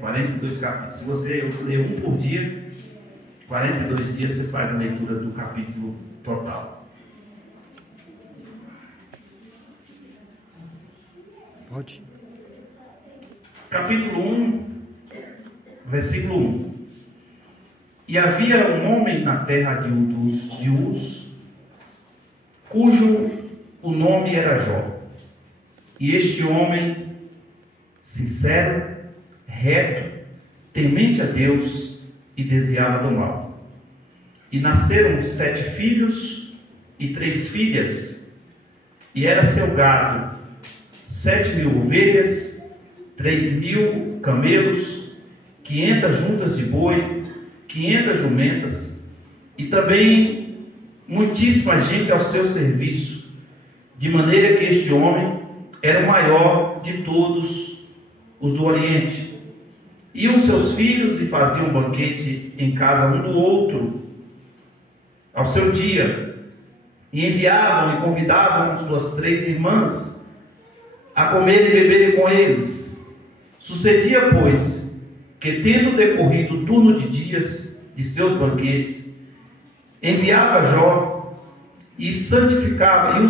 42 capítulos. Se você ler um por dia, 42 dias você faz a leitura do capítulo total. Pode. Capítulo 1, versículo 1. E havia um homem na terra de Uz, cujo o nome era Jó. E este homem, sincero, reto, temente a Deus e desviava do mal. E nasceram 7 filhos e 3 filhas, e era seu gado 7.000 ovelhas, 3.000 camelos, 500 juntas de boi, 500 jumentas, e também muitíssima gente ao seu serviço, de maneira que este homem era o maior de todos os do Oriente. Iam seus filhos e faziam banquete em casa um do outro, ao seu dia, e enviavam e convidavam suas 3 irmãs a comer e beberem com eles. Sucedia, pois, que tendo decorrido o turno de dias de seus banquetes, enviava Jó e o santificava,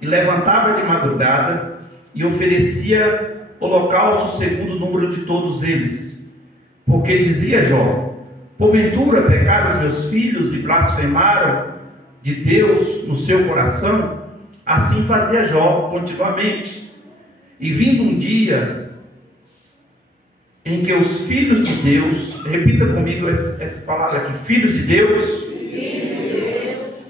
e levantava de madrugada e oferecia holocausto segundo o número de todos eles. Porque dizia Jó: porventura pecaram os meus filhos e blasfemaram de Deus no seu coração? Assim fazia Jó continuamente. E vindo um dia em que os filhos de Deus, repita comigo essa palavra aqui, filhos de Deus,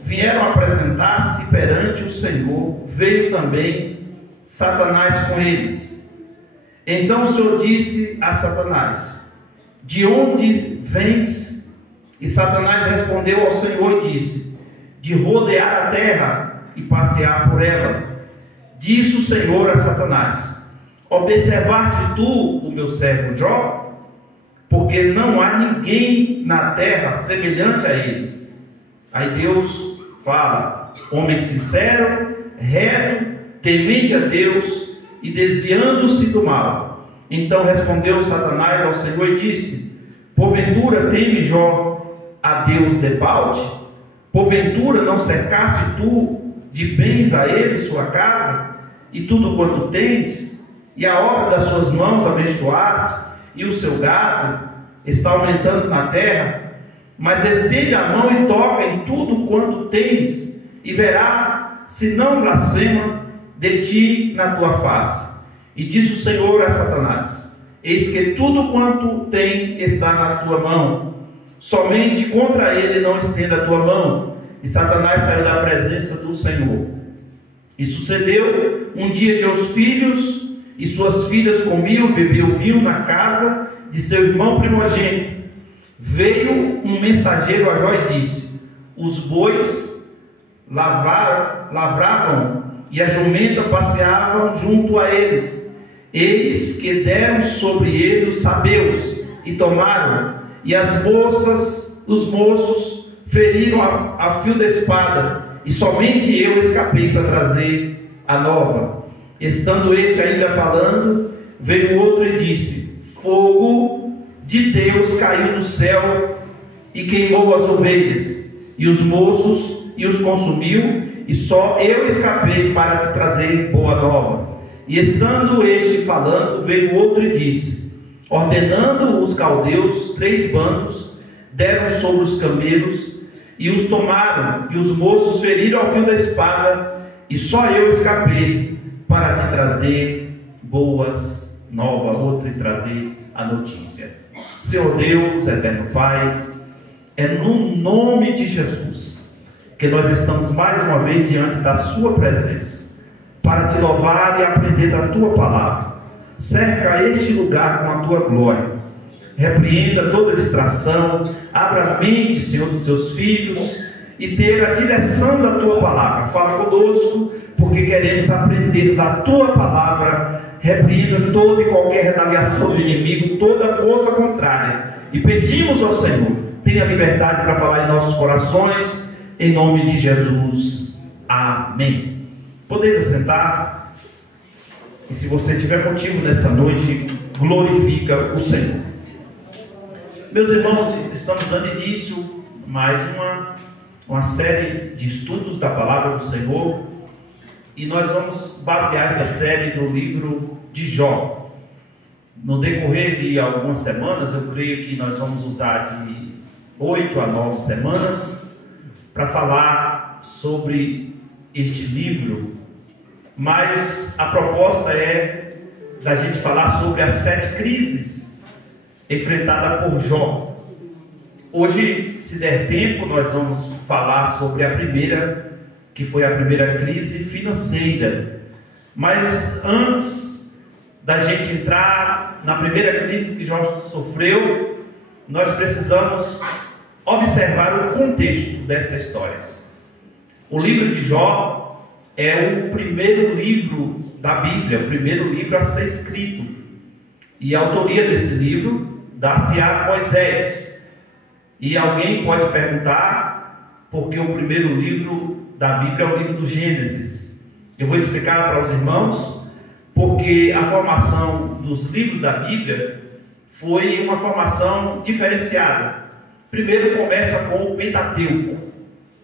vieram apresentar-se perante o Senhor, veio também Satanás com eles. Então o Senhor disse a Satanás: de onde vens? E Satanás respondeu ao Senhor e disse: de rodear a terra e passear por ela. Disse o Senhor a Satanás: observaste tu o meu servo Jó? Porque não há ninguém na terra semelhante a ele. Aí Deus fala: homem sincero, reto, temente a Deus e desviando-se do mal. Então respondeu Satanás ao Senhor e disse: porventura teme Jó a Deus debalde? Porventura não cercaste tu de bens a ele sua casa e tudo quanto tens, e a obra das suas mãos abençoaste, e o seu gado está aumentando na terra? Mas estende a mão e toca em tudo quanto tens, e verá se não blasfema de ti na tua face. E disse o Senhor a Satanás: eis que tudo quanto tem está na tua mão, somente contra ele não estenda a tua mão. E Satanás saiu da presença do Senhor. E sucedeu um dia que os filhos e suas filhas comiam, bebiam vinho na casa de seu irmão primogênito. Veio um mensageiro a Jó e disse: os bois lavravam e a jumenta passeavam junto a eles. Eis que deram sobre ele os sabeus e tomaram, e as moças, os moços feriram a fio da espada, e somente eu escapei para trazer a nova. Estando este ainda falando, veio outro e disse: fogo de Deus caiu no céu e queimou as ovelhas e os moços e os consumiu, e só eu escapei para te trazer boa nova. E estando este falando, veio outro e disse: ordenando os caldeus 3 bandos, deram sobre os camelos e os tomaram, e os moços feriram ao fio da espada, e só eu escapei para te trazer boas novas, outro e trazer a notícia. Senhor Deus, eterno Pai, é no nome de Jesus que nós estamos mais uma vez diante da sua presença, para te louvar e aprender da tua palavra. Cerca este lugar com a tua glória. Repreenda toda distração, abra a mente, Senhor, dos teus filhos e ter a direção da tua palavra. Fala conosco, porque queremos aprender da tua palavra. Repreenda toda e qualquer retaliação do inimigo, toda força contrária. E pedimos ao Senhor, tenha liberdade para falar em nossos corações, em nome de Jesus. Amém. Podeis assentar. E se você tiver motivo nessa noite glorifica o Senhor. Meus irmãos, estamos dando início a mais uma série de estudos da Palavra do Senhor, e nós vamos basear essa série no livro de Jó. No decorrer de algumas semanas, eu creio que nós vamos usar de 8 a 9 semanas para falar sobre este livro, mas a proposta é da gente falar sobre as 7 crises enfrentadas por Jó. Hoje, se der tempo, nós vamos falar sobre a primeira, que foi a primeira crise financeira. Mas antes da gente entrar na primeira crise que Jó sofreu, nós precisamos observar o contexto desta história. O livro de Jó é o primeiro livro da Bíblia, o primeiro livro a ser escrito. E a autoria desse livro dá-se a Moisés. E alguém pode perguntar por que o primeiro livro da Bíblia é o livro do Gênesis. Eu vou explicar para os irmãos, porque a formação dos livros da Bíblia foi uma formação diferenciada. Primeiro começa com o Pentateuco.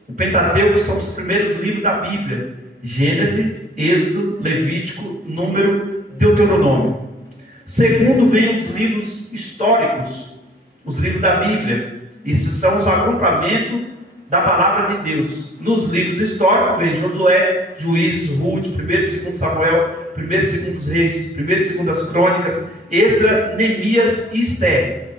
O Pentateuco são os primeiros livros da Bíblia: Gênesis, Êxodo, Levítico, Número, Deuteronômio. Segundo vem os livros históricos, os livros da Bíblia. Isso são os agrupamentos da palavra de Deus. Nos livros históricos vem Josué, Juízes, Ruth, 1 e 2 Samuel, 1 e 2 Reis, 1 e 2 Crônicas, Esdras, Neemias e Esther.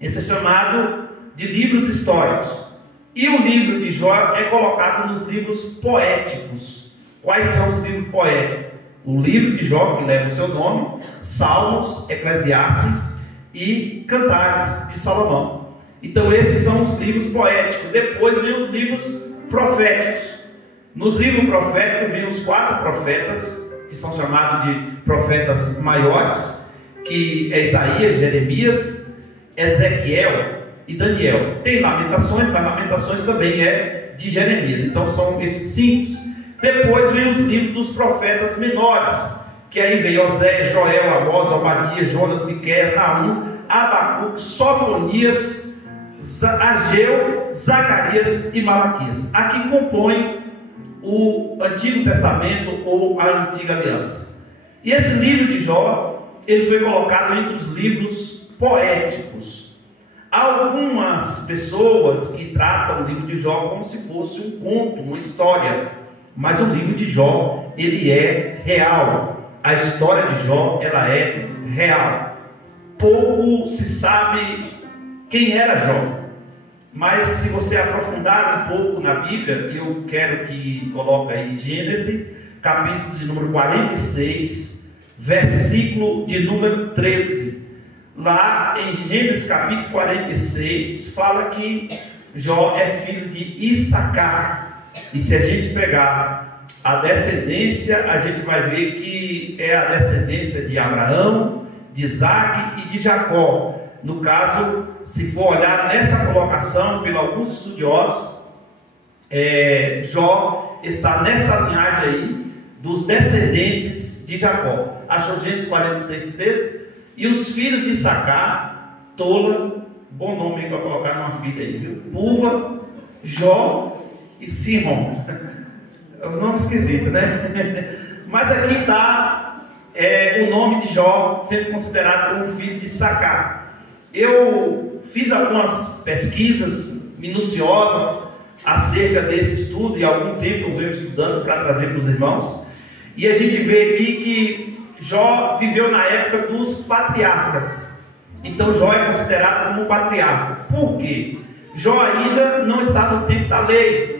Esse é chamado de livros históricos. E o livro de Jó é colocado nos livros poéticos. Quais são os livros poéticos? O livro de Jó, que leva o seu nome, Salmos, Eclesiastes e Cantares de Salomão. Então esses são os livros poéticos. Depois vem os livros proféticos. Nos livros proféticos vem os 4 profetas, que são chamados de profetas maiores, que é Isaías, Jeremias, Ezequiel e Daniel. Tem Lamentações, mas Lamentações também é de Jeremias. Então são esses 5. Depois vem os livros dos profetas menores, que aí vem Osés, Joel, Amós, Obadias, Jonas, Miqueias, Naum, Abacuque, Sofonias, Ageu, Zacarias e Malaquias. Aqui compõe o Antigo Testamento ou a Antiga Aliança. E esse livro de Jó, ele foi colocado entre os livros poéticos. Há algumas pessoas que tratam o livro de Jó como se fosse um conto, uma história. Mas o livro de Jó, ele é real. A história de Jó, ela é real. Pouco se sabe quem era Jó. Mas se você aprofundar um pouco na Bíblia, eu quero que coloque aí Gênesis, capítulo de número 46, versículo de número 13. Lá em Gênesis capítulo 46, fala que Jó é filho de Issacar. E se a gente pegar a descendência, a gente vai ver que é a descendência de Abraão, de Isaac e de Jacó. No caso, se for olhar nessa colocação, por alguns estudiosos, Jó está nessa linhagem aí dos descendentes de Jacó. Achou Gênesis 46, 13? E os filhos de Issacar, Tola, bom nome para colocar numa filha aí, viu? Púva, Jó e Simon. É um nome esquisito, né? Mas aqui está o nome de Jó sendo considerado como filho de Issacar. Eu fiz algumas pesquisas minuciosas acerca desse estudo, e há algum tempo eu venho estudando para trazer para os irmãos, e a gente vê aqui que Jó viveu na época dos patriarcas. Então Jó é considerado como patriarca. Por quê? Jó ainda não está no tempo da lei,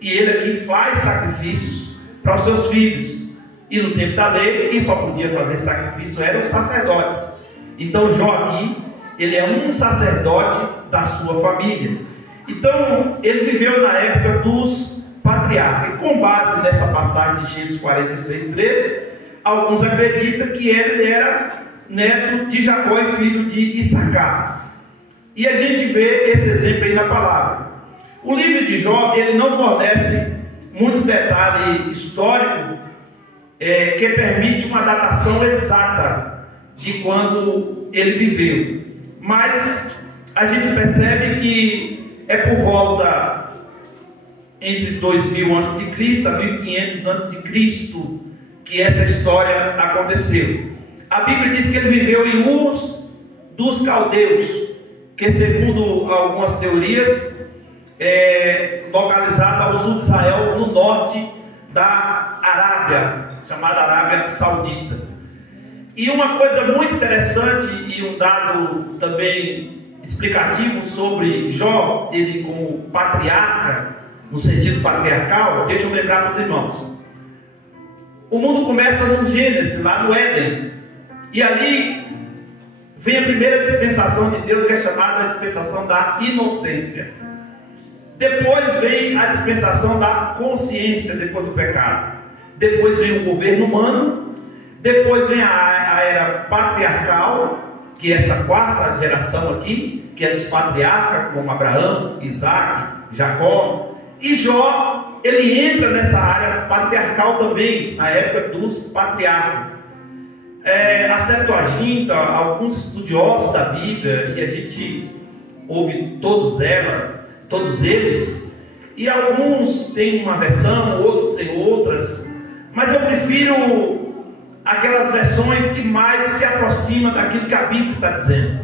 e ele aqui faz sacrifícios para os seus filhos. E no tempo da lei, quem só podia fazer sacrifício eram os sacerdotes. Então Jó aqui, ele é um sacerdote da sua família. Então ele viveu na época dos patriarcas. E com base nessa passagem de Gênesis 46, 13, alguns acreditam que ele era neto de Jacó e filho de Issacar. E a gente vê esse exemplo aí na palavra. O livro de Jó, ele não fornece muitos detalhes históricos que permite uma datação exata de quando ele viveu. Mas a gente percebe que é por volta entre 2000 a.C. a 1500 a.C. que essa história aconteceu. A Bíblia diz que ele viveu em Ur dos Caldeus, que segundo algumas teorias é localizado ao sul de Israel, no norte da Arábia, chamada Arábia Saudita. E uma coisa muito interessante e um dado também explicativo sobre Jó, ele como patriarca, no sentido patriarcal, deixa eu lembrar para os irmãos. O mundo começa no Gênesis, lá no Éden, e ali vem a primeira dispensação de Deus, que é chamada a dispensação da inocência. Depois vem a dispensação da consciência, depois do pecado. Depois vem o governo humano. Depois vem a era patriarcal, que é essa quarta geração aqui, que é dos patriarcas, como Abraão, Isaac, Jacó. E Jó, ele entra nessa área patriarcal também, na época dos patriarcas. A Septuaginta, alguns estudiosos da Bíblia, e a gente ouve todos eles, e alguns têm uma versão, outros têm outras, mas eu prefiro aquelas versões que mais se aproximam daquilo que a Bíblia está dizendo.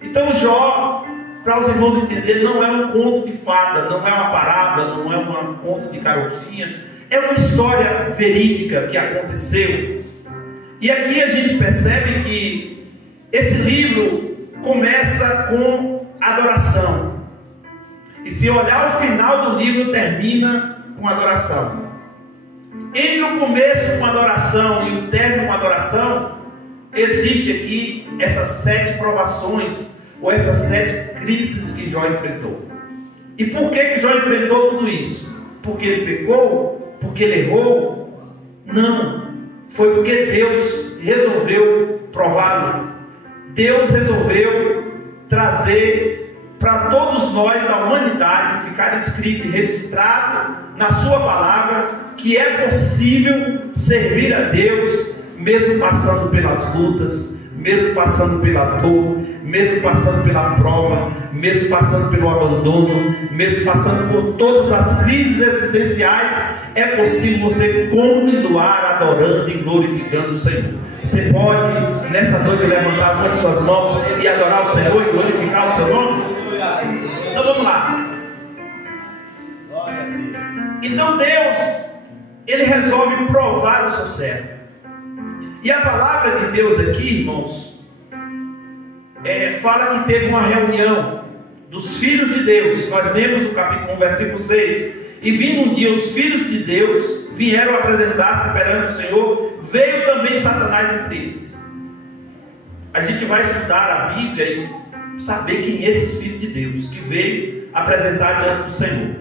Então Jó, para os irmãos entenderem, não é um conto de fada, não é uma parábola, não é um conto de carochinha, é uma história verídica que aconteceu. E aqui a gente percebe que esse livro começa com adoração. E se olhar o final do livro, termina com adoração. Entre o começo com adoração e o término com adoração, existe aqui essas 7 provações, ou essas 7 crises que Jó enfrentou. E por que Jó enfrentou tudo isso? Porque ele pecou? Porque ele errou? Não. Foi porque Deus resolveu prová-lo. Deus resolveu trazer para todos nós da humanidade, ficar escrito e registrado na sua palavra, que é possível servir a Deus, mesmo passando pelas lutas, mesmo passando pela dor, mesmo passando pela prova, mesmo passando pelo abandono, mesmo passando por todas as crises existenciais. É possível você continuar adorando e glorificando o Senhor. Você pode nessa noite levantar uma de suas mãos e adorar o Senhor e glorificar o seu nome? Então vamos lá. Então Deus, ele resolve provar o seu servo. E a palavra de Deus aqui, irmãos, fala que teve uma reunião dos filhos de Deus. Nós lemos no capítulo 1, versículo 6. E vindo um dia os filhos de Deus vieram apresentar-se perante o Senhor, veio também Satanás entre eles. A gente vai estudar a Bíblia e saber quem é esses filhos de Deus que veio apresentar diante do Senhor.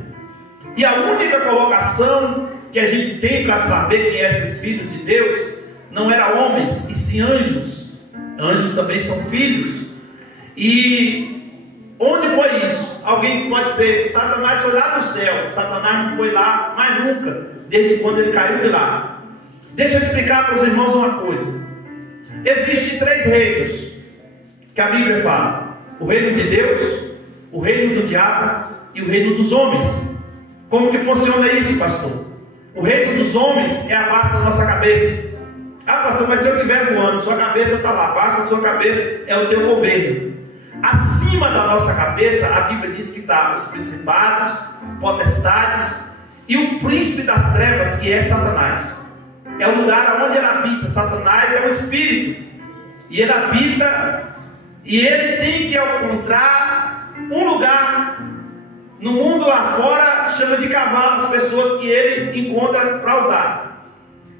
E a única colocação que a gente tem para saber quem é esses filhos de Deus não era homens, e sim anjos. Anjos também são filhos. E onde foi isso? Alguém pode dizer, Satanás foi lá no céu. Satanás não foi lá mais nunca, desde quando ele caiu de lá. Deixa eu explicar para os irmãos uma coisa. Existem 3 reinos que a Bíblia fala: o reino de Deus, o reino do diabo e o reino dos homens. Como que funciona isso, pastor? O reino dos homens é abaixo da nossa cabeça. Ah, pastor, mas se eu estiver voando, sua cabeça está lá, abaixo da sua cabeça é o teu governo. Acima da nossa cabeça, a Bíblia diz que está os principados, potestades e o príncipe das trevas, que é Satanás. É o lugar onde ele habita. Satanás é um espírito, e ele habita, e ele tem que encontrar um lugar no mundo lá fora, chama de cavalo, as pessoas que ele encontra para usar.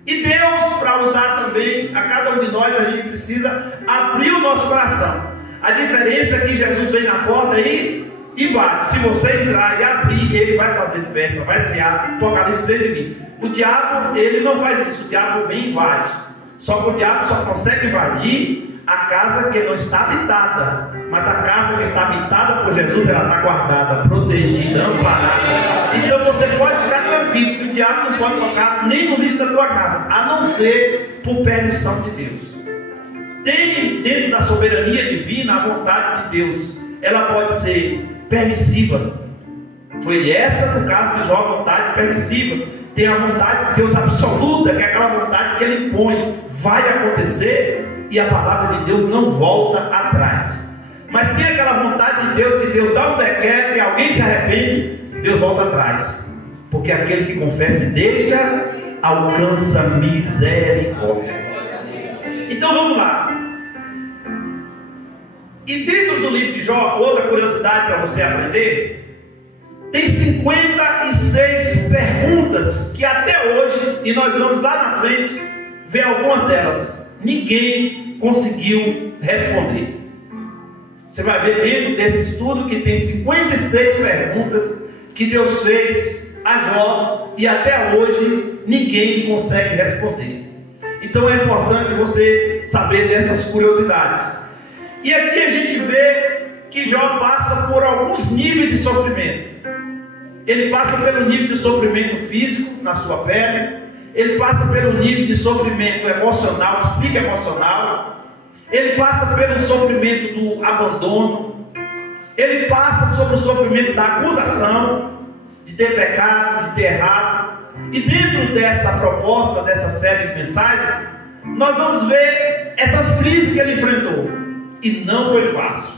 E Deus, para usar também a cada um de nós, a gente precisa abrir o nosso coração. A diferença é que Jesus vem na porta aí e bate. Se você entrar e abrir, ele vai fazer festa, vai cear. Apocalipse 13:20. O diabo, ele não faz isso. O diabo vem e invade. Só que o diabo só consegue invadir a casa que não está habitada. Mas a casa que está habitada por Jesus, ela está guardada, protegida, amparada. Então você pode ficar tranquilo que o diabo não pode tocar nem no lixo da tua casa, a não ser por permissão de Deus. tem dentro da soberania divina a vontade de Deus. Ela pode ser permissiva. Foi essa, no caso de Jó, a vontade permissiva. Tem a vontade de Deus absoluta, que é aquela vontade que Ele impõe. Vai acontecer e a palavra de Deus não volta atrás. Mas tem aquela vontade de Deus, que Deus dá um decreto e alguém se arrepende, Deus volta atrás. Porque aquele que confessa e deixa, alcança misericórdia. Então vamos lá. E dentro do livro de Jó, outra curiosidade para você aprender, tem 56 perguntas que até hoje, e nós vamos lá na frente ver algumas delas, ninguém conseguiu responder. Você vai ver dentro desse estudo que tem 56 perguntas que Deus fez a Jó e até hoje ninguém consegue responder. Então é importante você saber dessas curiosidades. E aqui a gente vê que Jó passa por alguns níveis de sofrimento. Ele passa pelo nível de sofrimento físico na sua pele, ele passa pelo nível de sofrimento emocional, psicoemocional, ele passa pelo sofrimento do abandono, ele passa sobre o sofrimento da acusação de ter pecado, de ter errado. E dentro dessa proposta, dessa série de mensagens, nós vamos ver essas crises que ele enfrentou. E não foi fácil.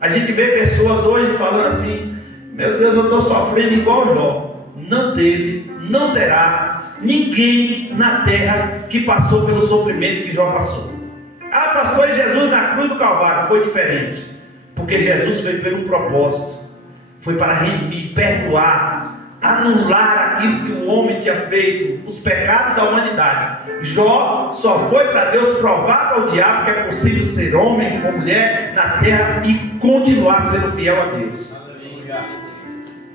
A gente vê pessoas hoje falando assim: meu Deus, eu estou sofrendo igual Jó. Não teve, não terá ninguém na terra que passou pelo sofrimento que Jó passou. Ah, pastor, Jesus na cruz do Calvário foi diferente. Porque Jesus foi pelo propósito. Foi para remir, perdoar, anular aquilo que o homem tinha feito, os pecados da humanidade. Jó só foi para Deus provar para o diabo que é possível ser homem ou mulher na terra e continuar sendo fiel a Deus.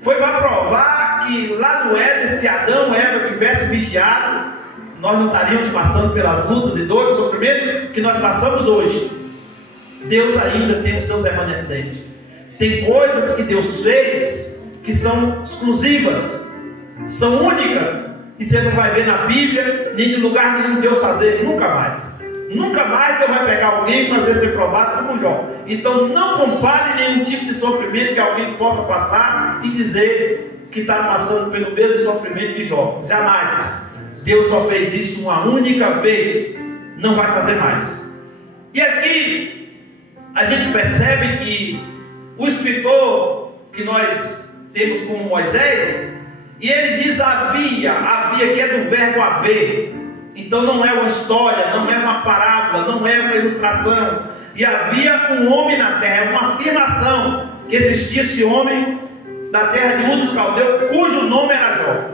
Foi para provar que lá no Éden, se Adão e Eva tivessem vigiado, nós não estaríamos passando pelas lutas e dores e sofrimentos que nós passamos hoje. Deus ainda tem os seus remanescentes. Tem coisas que Deus fez que são exclusivas, são únicas, e você não vai ver na Bíblia, nem em lugar nenhum Deus fazer, nunca mais. Nunca mais Deus vai pegar alguém e fazer ser provado como Jó. Então não compare nenhum tipo de sofrimento que alguém possa passar e dizer que está passando pelo mesmo sofrimento de Jó. Jamais. Deus só fez isso uma única vez, não vai fazer mais. E aqui a gente percebe que o escritor que nós temos como Moisés, e ele diz havia que é do verbo haver. Então não é uma história, não é uma parábola, não é uma ilustração. E havia um homem na terra, é uma afirmação que existia esse homem da terra de Ur dos Caldeus, cujo nome era Jó.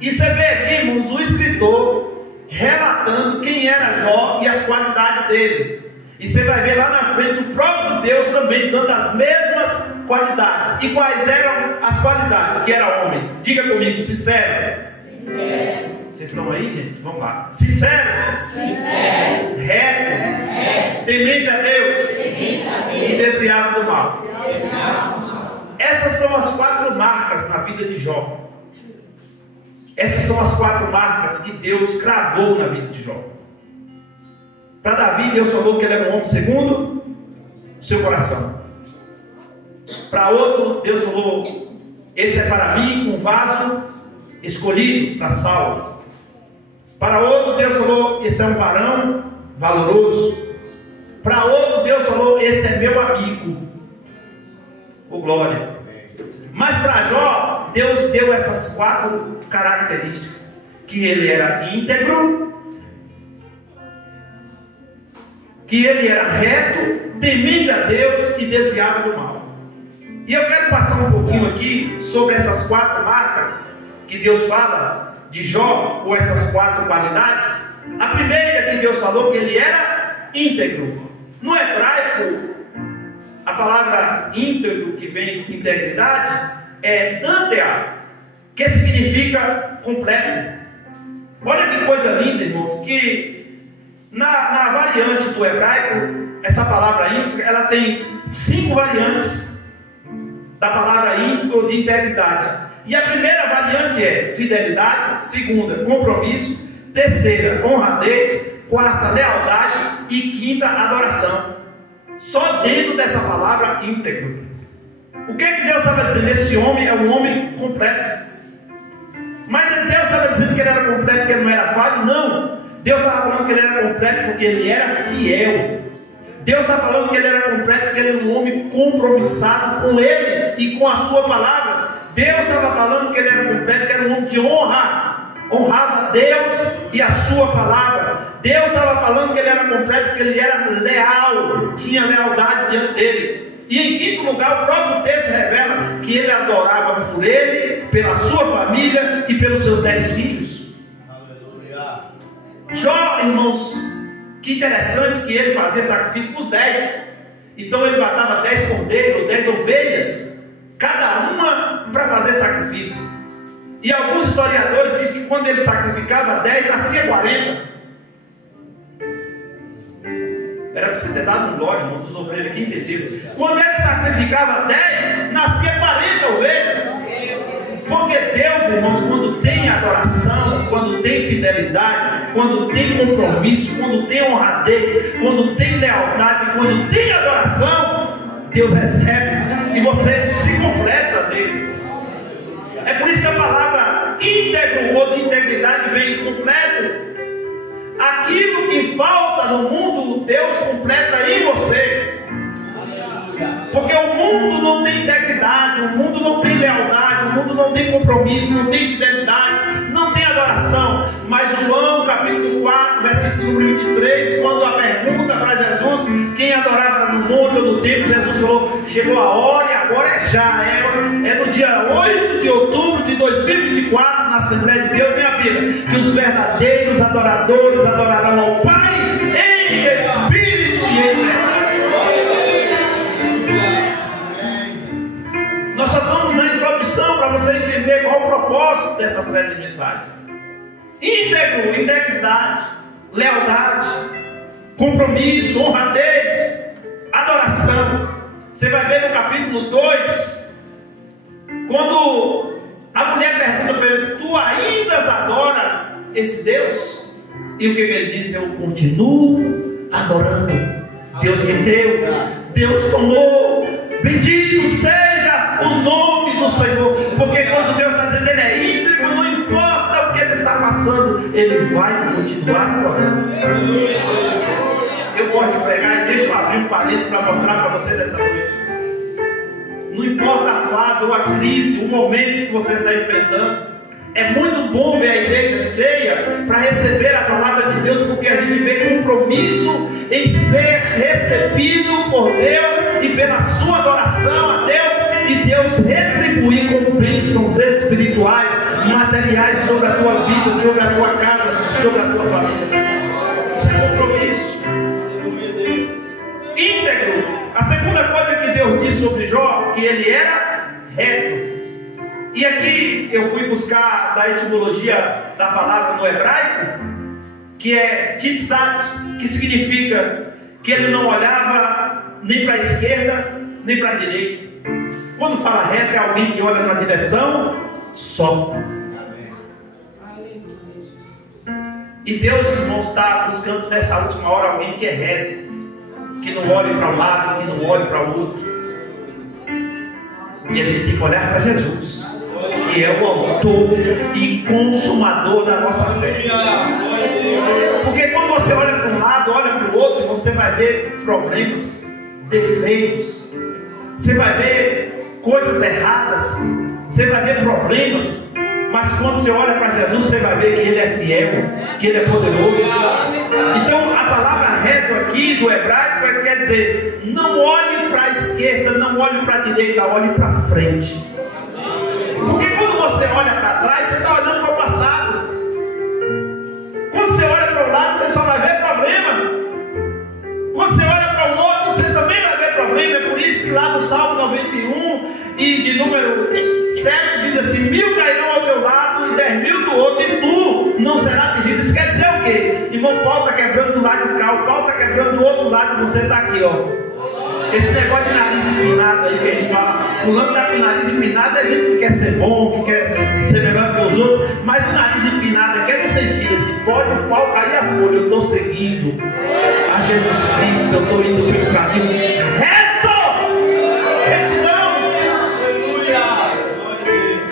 E você vê aqui, irmãos, o escritor relatando quem era Jó e as qualidades dele. E você vai ver lá na frente o próprio Deus também dando as mesmas qualidades. E quais eram as qualidades? Que era homem. Diga comigo, sincero. Sincero. Vocês estão aí, gente? Vamos lá. Sincero. Sincero. Reto. Temente a Deus. E desviado do mal. Essas são as 4 marcas na vida de Jó. Essas são as 4 marcas que Deus cravou na vida de Jó. Para Davi, Deus falou que ele era um homem segundo o seu coração. Para outro, Deus falou: esse é para mim um vaso escolhido para Saulo. Para outro, Deus falou: esse é um varão valoroso. Para outro, Deus falou: esse é meu amigo. Oh, glória. Mas para Jó, Deus deu essas 4 características: que ele era íntegro, que ele era reto, temente a Deus e desviado do mal. E eu quero passar um pouquinho aqui sobre essas 4 marcas que Deus fala de Jó, ou essas 4 qualidades. A primeira que Deus falou que ele era íntegro. No hebraico, a palavra íntegro, que vem de integridade, é dantear, que significa completo. Olha que coisa linda, irmãos, que na variante do hebraico, essa palavra íntegro, ela tem 5 variantes da palavra íntegro de integridade. E a primeira variante é fidelidade, segunda, compromisso, terceira, honradez, quarta, lealdade e quinta, adoração. Só dentro dessa palavra íntegro. O que Deus estava dizendo? Esse homem é um homem completo. Mas Deus estava dizendo que ele era completo, que ele não era falho? Não. Deus estava falando que ele era completo porque ele era fiel. Deus está falando que ele era completo porque ele era um homem compromissado com ele e com a sua palavra. Deus estava falando que ele era completo porque era um homem que honrava Deus e a sua palavra. Deus estava falando que ele era completo porque ele era leal, tinha lealdade diante dele. E em quinto lugar, o próprio texto revela que ele adorava por ele, pela sua família e pelos seus 10 filhos. Aleluia. Jó, irmãos, que interessante que ele fazia sacrifício para os 10. Então ele matava 10 cordeiros, 10 ovelhas, cada uma para fazer sacrifício. E alguns historiadores dizem que quando ele sacrificava 10, nascia 40. Era para você ter dado um glória, irmãos, os obreiros aqui entenderam. Quando ele sacrificava 10, nascia 40 ovelhas. Porque Deus, irmãos, quando tem adoração, quando tem fidelidade, quando tem compromisso, quando tem honradez, quando tem lealdade, quando tem adoração, Deus recebe e você se completa dele. É por isso que a palavra íntegro ou de integridade vem completo. Aquilo que falta no mundo, Deus completa em você. Porque o mundo não tem integridade, o mundo não tem lealdade, o mundo não tem compromisso, não tem fidelidade, não tem adoração. Mas João, capítulo 4, versículo 23, quando a pergunta para Jesus, quem adorava no monte ou no templo, Jesus falou, chegou a hora e agora já. É no dia 8 de outubro de 2024, na Assembleia de Deus, em a Bíblia, que os verdadeiros adoradores adorarão ao Pai em espírito e em verdade. Nós só estamos na introdução para você entender qual é o propósito dessa série de mensagens. Íntegro, integridade, lealdade, compromisso, honradez, adoração. Você vai ver no capítulo 2, quando a mulher pergunta para ele, tu ainda adora esse Deus? E o que ele diz? Eu continuo adorando. Deus me deu, Deus tomou, bendito seja o nome do Senhor. Porque quando Deus está dizendo ele é íntegro, não importa o que ele está passando, ele vai continuar adorando. Eu gosto de pregar e deixa eu abrir um parênteses para mostrar para você dessa noite. Não importa a fase ou a crise, o momento que você está enfrentando, é muito bom ver a igreja cheia para receber a palavra de Deus, porque a gente vê compromisso em ser recebido por Deus e pela sua adoração a Deus, e Deus retribuir com bênçãos espirituais, materiais sobre a tua vida, sobre a tua casa, sobre a tua família. Isso é compromisso. Íntegro. A segunda coisa que Deus disse sobre Jó, que ele era reto. E aqui eu fui buscar da etimologia da palavra no hebraico, que é titzatz, que significa que ele não olhava nem para a esquerda, nem para a direita. Quando fala reto, é alguém que olha na direção só. E Deus, irmãos, está buscando nessa última hora alguém que é reto, que não olhe para um lado, que não olhe para o outro. E a gente tem que olhar para Jesus, que é o autor e consumador da nossa fé. Porque quando você olha para um lado, olha para o outro, você vai ver problemas, defeitos, você vai ver coisas erradas, você vai ver problemas. Mas quando você olha para Jesus, você vai ver que Ele é fiel, que Ele é poderoso. Então a palavra reto aqui do hebraico quer dizer, não olhe para a esquerda, não olhe para a direita, olhe para frente. Porque quando você olha para trás, você está olhando para o passado. Quando você olha para o lado, você só vai ver problema. Quando você olha para o outro, você também vai ver problema. É por isso que lá no Salmo 91 e de número 7 diz assim, 1000 cairão ao teu lado e 10.000 do outro, e tu não será atingido. Isso quer dizer o quê? Irmão, o pau está quebrando do lado de cá, o pau está quebrando do outro lado e você está aqui, ó. Esse negócio de nariz empinado aí que a gente fala, fulano está com o nariz empinado, é gente que quer ser bom, que quer ser melhor que os outros, mas o nariz empinado aqui é no sentido assim, pode o pau cair a folha, eu estou seguindo. a Jesus Cristo, eu estou indo pelo caminho reto. Retidão.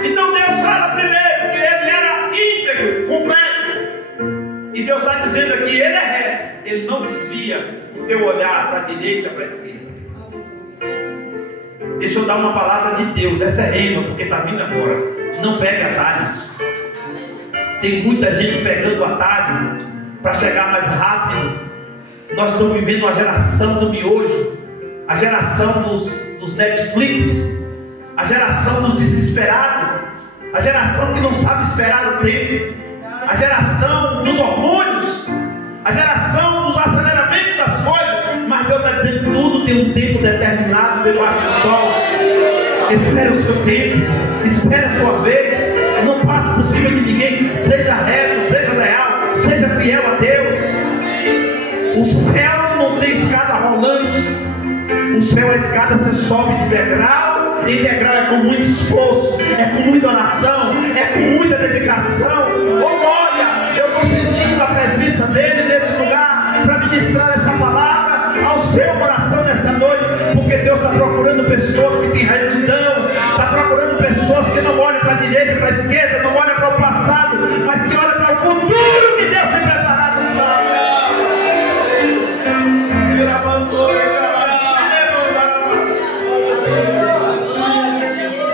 Então Deus fala primeiro que ele era íntegro, completo. E Deus está dizendo aqui, ele é reto. Ele não desvia o teu olhar para a direita, para a esquerda. Deixa eu dar uma palavra de Deus. Essa é rema, porque está vindo agora. Não pegue atalhos. Tem muita gente pegando atalho para chegar mais rápido. Nós estamos vivendo uma geração do miojo, a geração dos Netflix, a geração dos desesperados, a geração que não sabe esperar o tempo, a geração dos hormônios, a geração dos aceleramentos das coisas. Mas Deus está dizendo, tudo tem um tempo determinado debaixo do sol. Espere o seu tempo, espere a sua vez. Não passe por cima de ninguém. Seja reto, seja leal, seja fiel a Deus. O céu não tem escada rolante. O céu é a escada, você sobe de degrau em degrau. É com muito esforço, é com muita oração, é com muita dedicação. Oh glória, eu estou sentindo a presença dele nesse lugar para ministrar essa palavra ao seu coração nessa noite, porque Deus está procurando pessoas que têm retidão, está procurando pessoas que não olham para a direita, para a esquerda, não olham para o passado, mas que olham para o futuro que Deus tem preparado para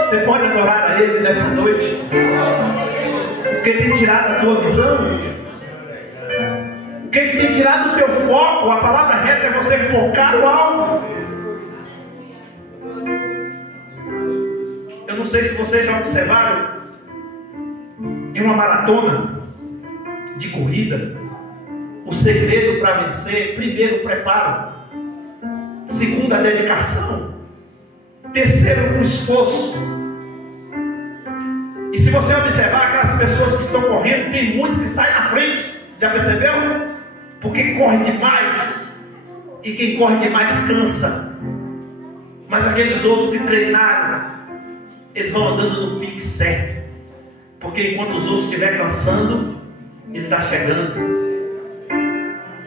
Você pode adorar a Ele nessa noite, porque tem tirado a tua visão. O que tem tirado o teu foco? A palavra reta é você focar no alvo. Eu não sei se vocês já observaram, em uma maratona de corrida, o segredo para vencer: primeiro, o preparo, segundo, a dedicação, terceiro, o esforço. E se você observar aquelas pessoas que estão correndo, tem muitos que saem na frente. Já percebeu? Porque corre demais, e quem corre demais cansa. Mas aqueles outros que treinaram, eles vão andando no pique certo, porque enquanto os outros estiverem cansando, ele está chegando.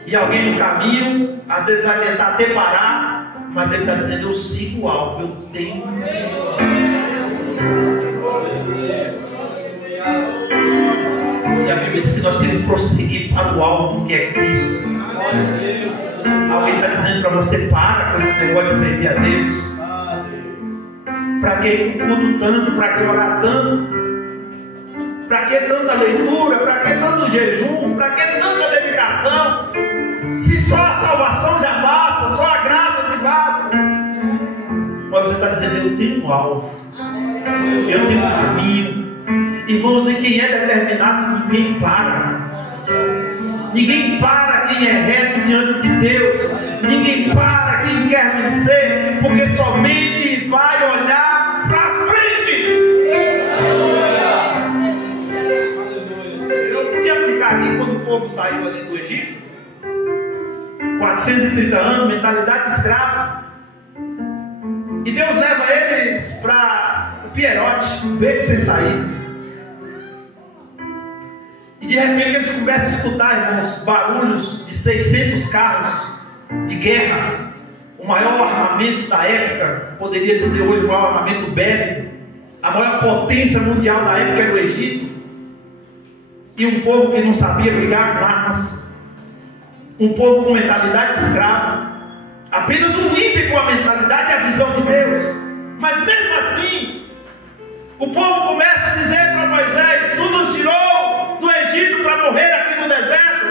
E alguém no caminho, às vezes vai tentar até parar, mas ele está dizendo: eu sigo o alvo, eu tenho. E a Bíblia diz que nós temos que prosseguir para o alvo, que é Cristo. Alguém está dizendo para você: para com esse negócio de servir a Deus. Para que culto tanto? Para que orar tanto? Para que tanta leitura? Para que tanto jejum? Para que tanta dedicação? Se só a salvação já basta, só a graça te basta. Mas você está dizendo: eu tenho um alvo, eu tenho um caminho. Irmãos, e quem é determinado, ninguém para. Ninguém para quem é reto diante de Deus. Ninguém para quem quer vencer, porque somente vai olhar para frente. Eu podia aplicar aqui quando o povo saiu ali do Egito, 430 anos, mentalidade escrava. E Deus leva eles para o Pierote, beco sem sair. E de repente eles começam a escutar, irmãos, barulhos de 600 carros de guerra, o maior armamento da época, poderia dizer hoje o maior armamento bélico, a maior potência mundial da época era o Egito. E um povo que não sabia brigar com armas, um povo com mentalidade escrava, apenas um líder com a mentalidade e a visão de Deus. Mas mesmo assim, o povo começa a dizer para Moisés: tu nos tirou do Egito para morrer aqui no deserto,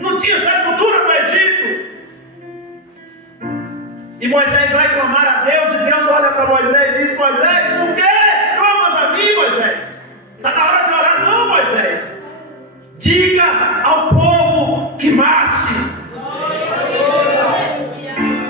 não tinha sepultura no Egito. E Moisés vai clamar a Deus, e Deus olha para Moisés e diz: Moisés, por que clamas a mim, Moisés? Está na hora de orar. Não, Moisés, diga ao povo que marche.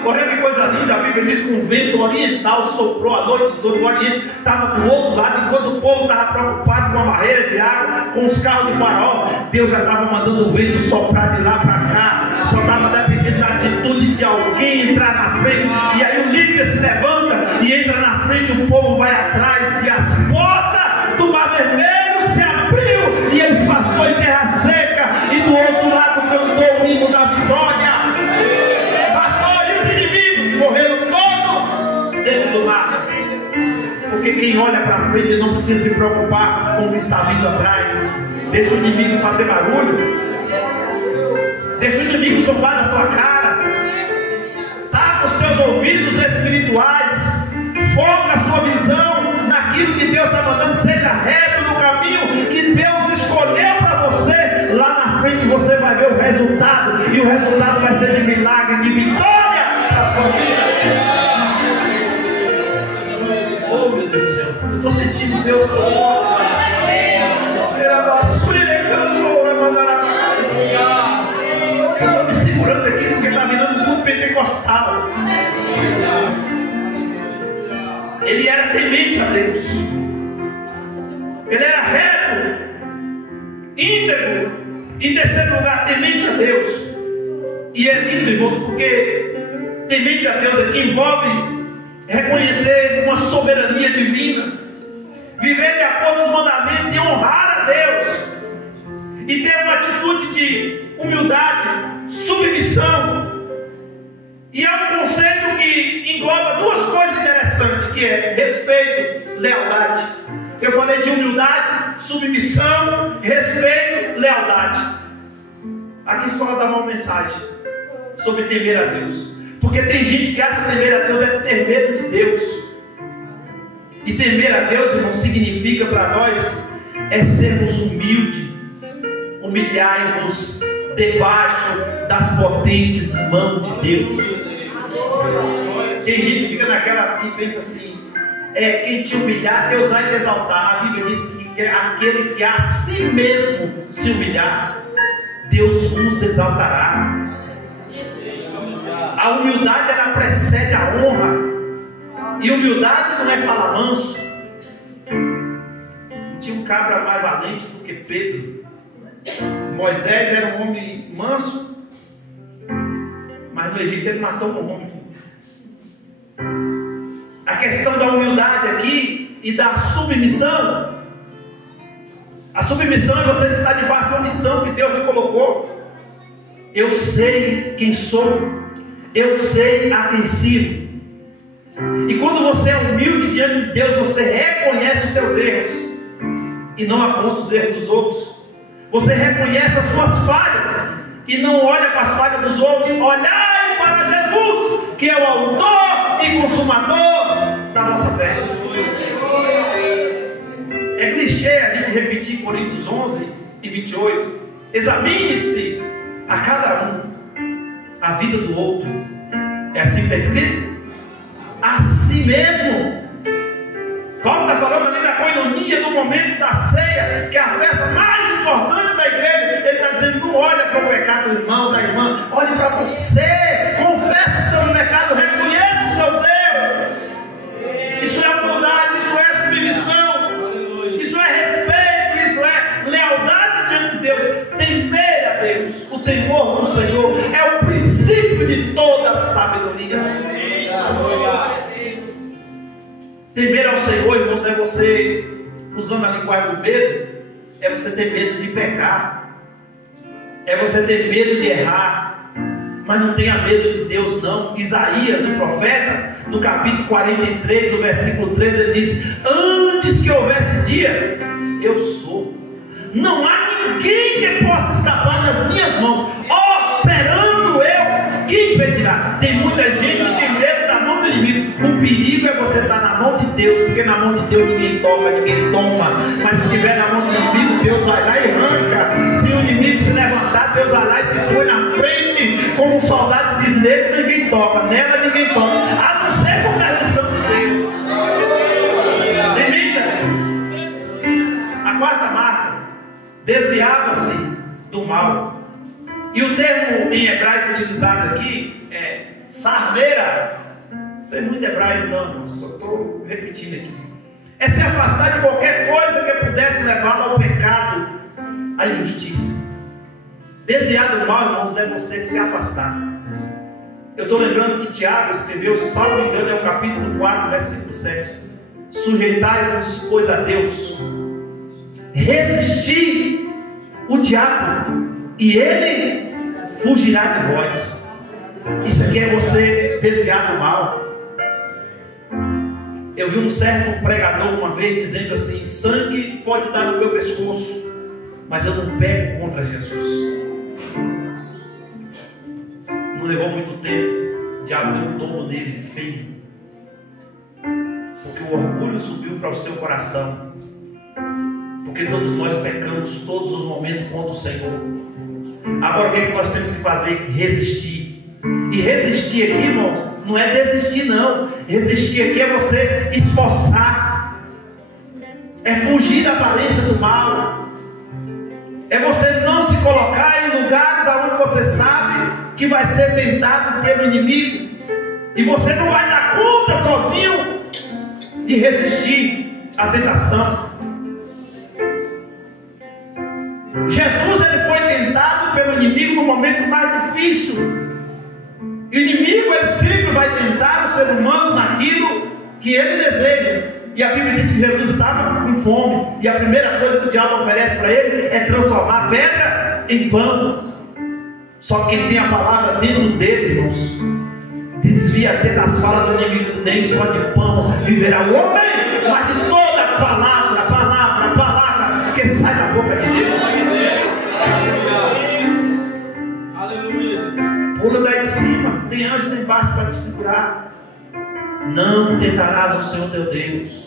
Olha que coisa linda, a Bíblia diz que um vento oriental soprou a noite toda. O Oriente estava do outro lado, enquanto o povo estava preocupado com a barreira de água, com os carros de Faraó. Deus já estava mandando o vento soprar de lá para cá. Só estava dependendo da atitude de alguém entrar na frente. E aí o líder se levanta e entra na frente, o povo vai atrás, e as portas do Mar Vermelho se abriu, e eles passou em terra seca, e do outro lado cantou o hino da vitória. Porque quem olha para frente não precisa se preocupar com o que está vindo atrás. Deixa o inimigo fazer barulho. Deixa o inimigo zombar na tua cara. Tapa os teus ouvidos espirituais. Foca a sua visão naquilo que Deus está mandando. Seja reto no caminho que Deus escolheu para você. Lá na frente você vai ver o resultado. E o resultado vai ser de milagre, de vitória para a tua vida. Oh, meu Deus do céu. Eu estou sentindo Deus falando. Eu estou me segurando aqui porque está virando tudo pentecostal. Ele era temente a Deus. Ele era reto, íntegro. Em terceiro lugar, temente a Deus. E é lindo, irmãos, porque temente a Deus envolve reconhecer uma soberania divina, viver de acordo com os mandamentos e honrar a Deus, e ter uma atitude de humildade, submissão. E é um conceito que engloba duas coisas interessantes, que é respeito, lealdade. Eu falei de humildade, submissão, respeito, lealdade. Aqui só dá uma mensagem sobre temer a Deus. Porque tem gente que acha que temer a Deus é ter medo de Deus. E temer a Deus, irmão, significa para nós é sermos humildes, humilhar-nos debaixo das potentes mãos de Deus. Tem gente que fica naquela e pensa assim: quem te humilhar, Deus vai te exaltar. A Bíblia diz que aquele que a si mesmo se humilhar, Deus os exaltará. A humildade, ela precede a honra. E humildade não é falar manso. Tinha um cabra mais valente do que Pedro. Moisés era um homem manso, mas no Egito ele matou um homem. A questão da humildade aqui e da submissão. A submissão é você estar debaixo de uma missão que Deus te colocou. Eu sei quem sou. Eu sei a quem sirvo. E quando você é humilde diante de Deus, você reconhece os seus erros e não aponta os erros dos outros. Você reconhece as suas falhas e não olha para as falhas dos outros. Olhai para Jesus, que é o autor e consumador da nossa fé. É clichê a gente repetir Coríntios 11 e 28. Examine-se a cada um a vida do outro. É assim que está escrito? Assim mesmo. Paulo está falando ali da coinonia, no momento da ceia, que é a festa mais importante da igreja. Ele está dizendo: não olha para o pecado do irmão, da irmã, olhe para você, confesse os seus pecados, reconheça os seus erros. Isso é humildade, isso é submissão, isso é respeito, isso é lealdade diante de Deus. Temer a Deus, o temor do Senhor é o princípio de toda a sabedoria. Temer ao Senhor, irmãos, é você, usando a linguagem do medo, é você ter medo de pecar, é você ter medo de errar, mas não tenha medo de Deus não. Isaías, o profeta, no capítulo 43, o versículo 13, ele diz: antes que houvesse dia, eu sou. Não há ninguém que possa escapar das minhas mãos. Operando eu, quem impedirá? Tem muita gente que tem medo da mão do inimigo. O perigo é você estar na mão de Deus, porque na mão de Deus ninguém toca, ninguém toma. Mas se estiver na mão do inimigo, Deus vai lá e arranca. Se o inimigo se levantar, Deus vai lá e se põe na frente, como um soldado diz: nele ninguém toca, nela ninguém toca, a não ser por permissão de Deus. Temente a Deus. A quarta marca: desviava-se do mal. E o termo em hebraico utilizado aqui é sarmeira. Isso é muito hebraico, não, só estou repetindo aqui. É se afastar de qualquer coisa que pudesse levá-lo ao pecado, à injustiça. Desviar do mal, irmãos, é você se afastar. Eu estou lembrando que Tiago escreveu, se salvo me engano, é o capítulo 4, versículo 7. Sujeitai-vos, pois, a Deus. Resistir o diabo, e ele fugirá de vós. Isso aqui é você desviar do mal. Eu vi um certo pregador uma vez dizendo assim: sangue pode dar no meu pescoço, mas eu não pego contra Jesus. Não levou muito tempo, o diabo deu um tombo nele feio, porque o orgulho subiu para o seu coração. Porque todos nós pecamos todos os momentos contra o Senhor. Agora o que nós temos que fazer? Resistir. E resistir aqui, irmãos, não é desistir não. Resistir aqui é você esforçar, é fugir da aparência do mal, é você não se colocar em lugares onde você sabe que vai ser tentado pelo inimigo, e você não vai dar conta sozinho de resistir à tentação. Jesus, ele foi tentado pelo inimigo no momento mais difícil. E o inimigo, ele sempre vai tentar o ser humano naquilo que ele deseja. E a Bíblia diz que Jesus estava com fome, e a primeira coisa que o diabo oferece para ele é transformar a pedra em pão. Só que ele tem a palavra dentro dele, irmãos. Desvia até das falas do inimigo: nem só de pão viverá o homem, mas de toda a palavra que sai da boca de Deus. Aleluia, Jesus. Pula daí de cima, tem anjo lá embaixo para te segurar. Não tentarás o Senhor teu Deus.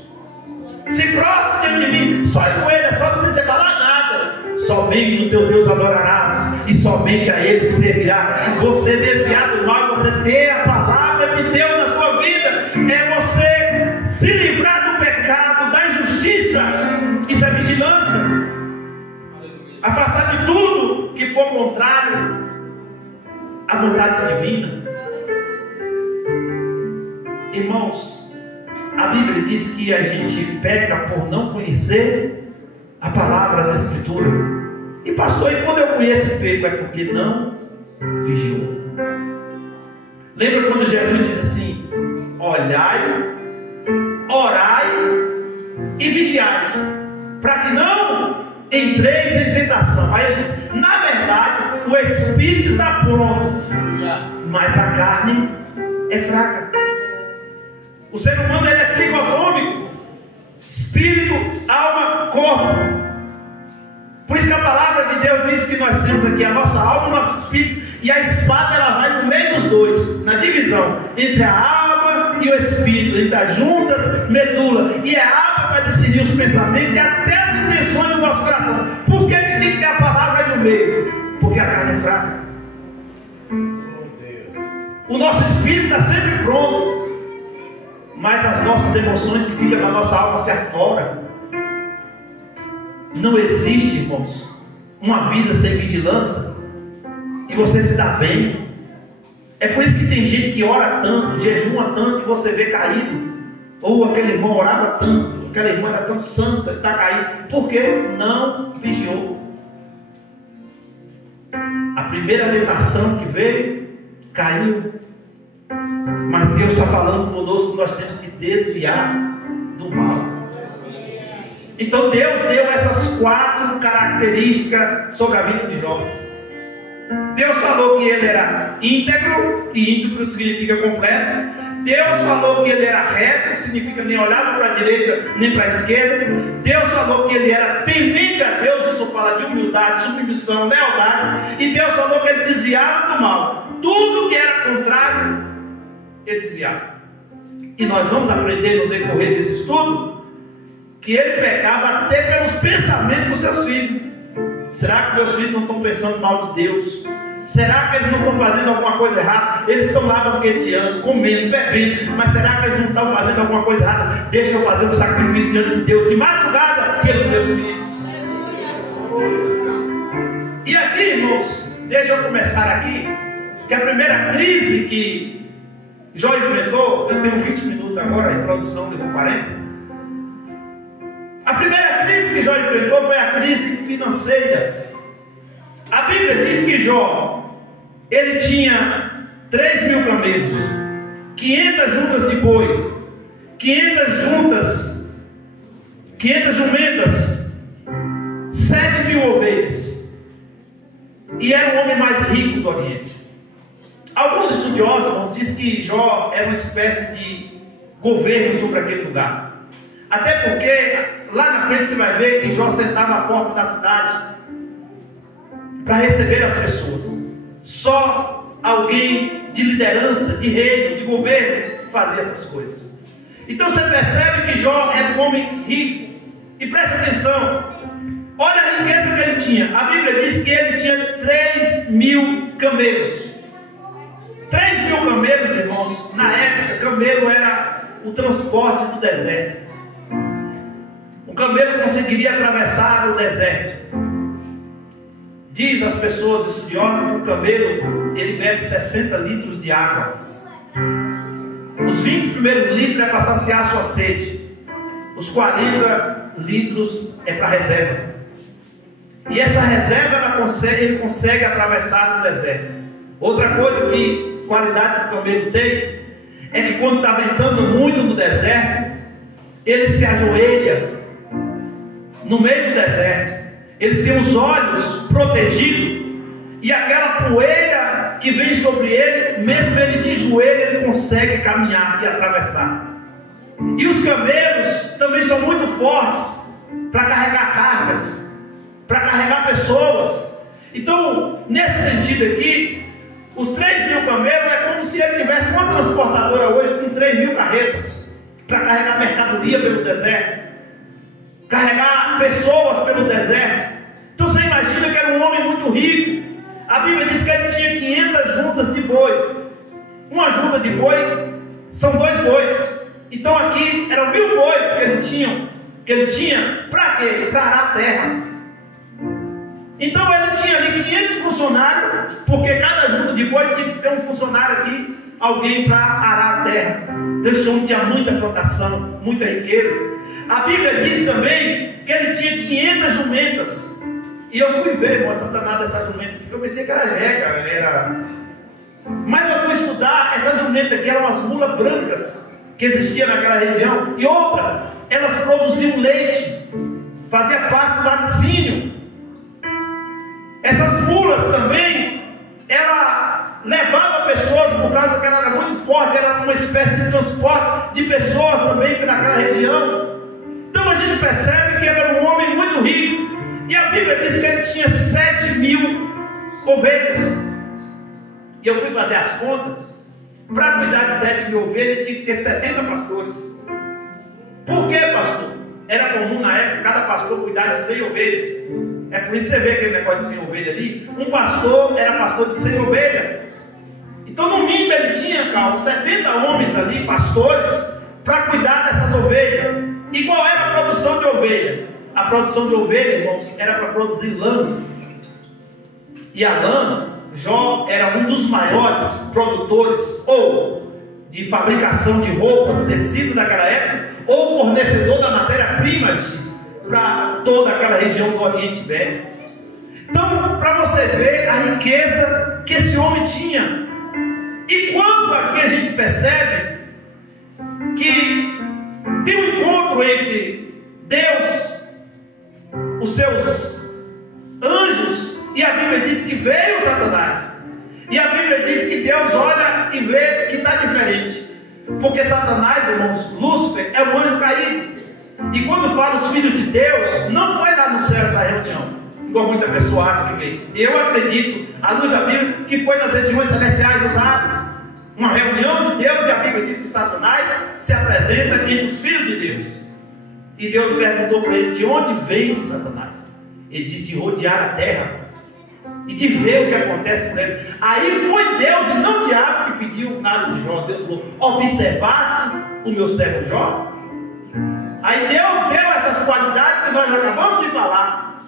Se prostre de mim, só ajoelha, só não precisa falar nada. Somente o teu Deus adorarás, e somente a Ele servirá. Você desviar do mal, você ter a palavra de Deus na sua vida, é você se livrar do pecado, da injustiça. Isso é vigilância. Afastar de tudo que for contrário à vontade divina. Irmãos, a Bíblia diz que a gente peca por não conhecer a palavra, as escrituras. E pastor, e quando eu conheço pego, é porque não vigiou. Lembra quando Jesus diz assim: olhai, orai e vigiais, para que não entreis em tentação. Aí ele diz: na verdade, o espírito está pronto, mas a carne é fraca. O ser humano, ele é tricotômico: espírito, alma, corpo. Por isso que a palavra de Deus diz que nós temos aqui a nossa alma, o nosso espírito, e a espada, ela vai no meio dos dois, na divisão entre a alma e o espírito, entre as juntas, medula. E é a alma para discernir os pensamentos e até as intenções do nosso coração. Por que tem que ter a palavra aí no meio? Porque a carne é fraca. O nosso espírito está sempre pronto, mas as nossas emoções que ficam na nossa alma se afloram. Não existe, irmãos, uma vida sem vigilância e você se dá bem. É por isso que tem gente que ora tanto, jejuma tanto, e você vê caído. Ou aquele irmão orava tanto, aquela irmã era tão santa, está caído, porque não vigiou. A primeira tentação que veio, caiu. Mas Deus está falando conosco que nós temos que desviar do mal. Então Deus deu essas 4 características sobre a vida de Jó. Deus falou que ele era íntegro, e íntegro significa completo. Deus falou que ele era reto, significa nem olhava para a direita nem para a esquerda. Deus falou que ele era temente a Deus, isso fala de humildade, submissão, lealdade. E Deus falou que ele desviava do mal. Tudo que era contrário, ele desviava. E nós vamos aprender no decorrer desse estudo que ele pecava até pelos pensamentos dos seus filhos. Será que meus filhos não estão pensando mal de Deus? Será que eles não estão fazendo alguma coisa errada? Eles estão lá banqueteando, comendo, bebendo, mas será que eles não estão fazendo alguma coisa errada? Deixa eu fazer um sacrifício diante de Deus de madrugada pelos meus filhos. E aqui, irmãos, deixa eu começar aqui, que a primeira crise que Jó enfrentou, eu tenho 20 minutos agora, a introdução levou 40. A primeira crise que Jó enfrentou foi a crise financeira. A Bíblia diz que Jó, ele tinha 3.000 camelos, 500 juntas de boi, 500 jumentas, 7.000 ovelhas, e era o homem mais rico do Oriente. Alguns estudiosos dizem que Jó era uma espécie de governo sobre aquele lugar. Até porque lá na frente você vai ver que Jó sentava à porta da cidade para receber as pessoas. Só alguém de liderança, de reino, de governo fazia essas coisas. Então você percebe que Jó era um homem rico. E preste atenção, olha a riqueza que ele tinha. A Bíblia diz que ele tinha 3.000 camelos. 3.000 camelos, irmãos. Na época, camelo era o transporte do deserto. O camelo conseguiria atravessar o deserto. Diz as pessoas estudiosas que o camelo ele bebe 60 litros de água. Os 20 primeiros litros é para saciar a sua sede. Os 40 litros é para reserva. E essa reserva ele consegue atravessar o deserto. Outra coisa que qualidade que o camelo tem é que quando está ventando muito no deserto, ele se ajoelha no meio do deserto. Ele tem os olhos protegidos e aquela poeira que vem sobre ele, mesmo ele de joelho, ele consegue caminhar e atravessar. E os camelos também são muito fortes para carregar cargas, para carregar pessoas. Então, nesse sentido aqui, os 3.000 camelos é como se ele tivesse uma transportadora hoje com 3.000 carretas para carregar mercadoria pelo deserto, carregar pessoas pelo deserto. Então você imagina que era um homem muito rico. A Bíblia diz que ele tinha 500 juntas de boi. Uma junta de boi são 2 bois. Então aqui eram 1.000 bois que ele tinha para quê? Para arar a terra. Então ele tinha ali 500 funcionários, porque cada junta de boi tinha que ter um funcionário aqui, alguém para arar a terra. Então esse homem tinha muita plantação, muita riqueza. A Bíblia diz também que ele tinha 500 jumentas. E eu fui ver, irmão, Satanás dessa jumenta aqui, eu pensei que era jeca, mas eu fui estudar, essa jumenta aqui eram as mulas brancas que existiam naquela região. E outra, elas produziam leite, fazia parte do laticínio. Essas mulas também, ela levava pessoas, por causa que ela era muito forte, era uma espécie de transporte de pessoas também naquela região. Então a gente percebe que ele era um homem muito rico. E a Bíblia diz que ele tinha 7.000 ovelhas. E eu fui fazer as contas. Para cuidar de 7.000 ovelhas, tinha que ter 70 pastores. Por que, pastor? Era comum na época cada pastor cuidar de 100 ovelhas. É por isso que você vê aquele negócio de 100 ovelhas ali. Um pastor era pastor de 100 ovelhas. Então, no mínimo, ele tinha, Carlos, 70 homens ali, pastores, para cuidar dessas ovelhas. E qual era a produção de ovelha? A produção de ovelha, irmãos, era para produzir lã. E a lã, Jó era um dos maiores produtores, ou de fabricação de roupas, tecido daquela época, ou fornecedor da matéria-prima para toda aquela região do Oriente Médio. Então, para você ver a riqueza que esse homem tinha. E quando aqui a gente percebe que tem um encontro entre Deus, os seus anjos, e a Bíblia diz que veio Satanás. E a Bíblia diz que Deus olha e vê que está diferente. Porque Satanás, irmãos, Lúcifer, é um anjo caído. E quando fala os filhos de Deus, não foi lá no céu essa reunião, igual muita pessoa acha que veio. Eu acredito, à luz da Bíblia, que foi nas regiões celestiais dos Hades. Uma reunião de Deus, e a Bíblia diz que Satanás se apresenta entre os filhos de Deus. E Deus perguntou para ele: de onde veio Satanás? Ele disse: de rodear a terra e de ver o que acontece com ele. Aí foi Deus e não o diabo que pediu nada de Jó. Deus falou: observaste o meu servo Jó? Aí Deus deu essas qualidades que nós acabamos de falar.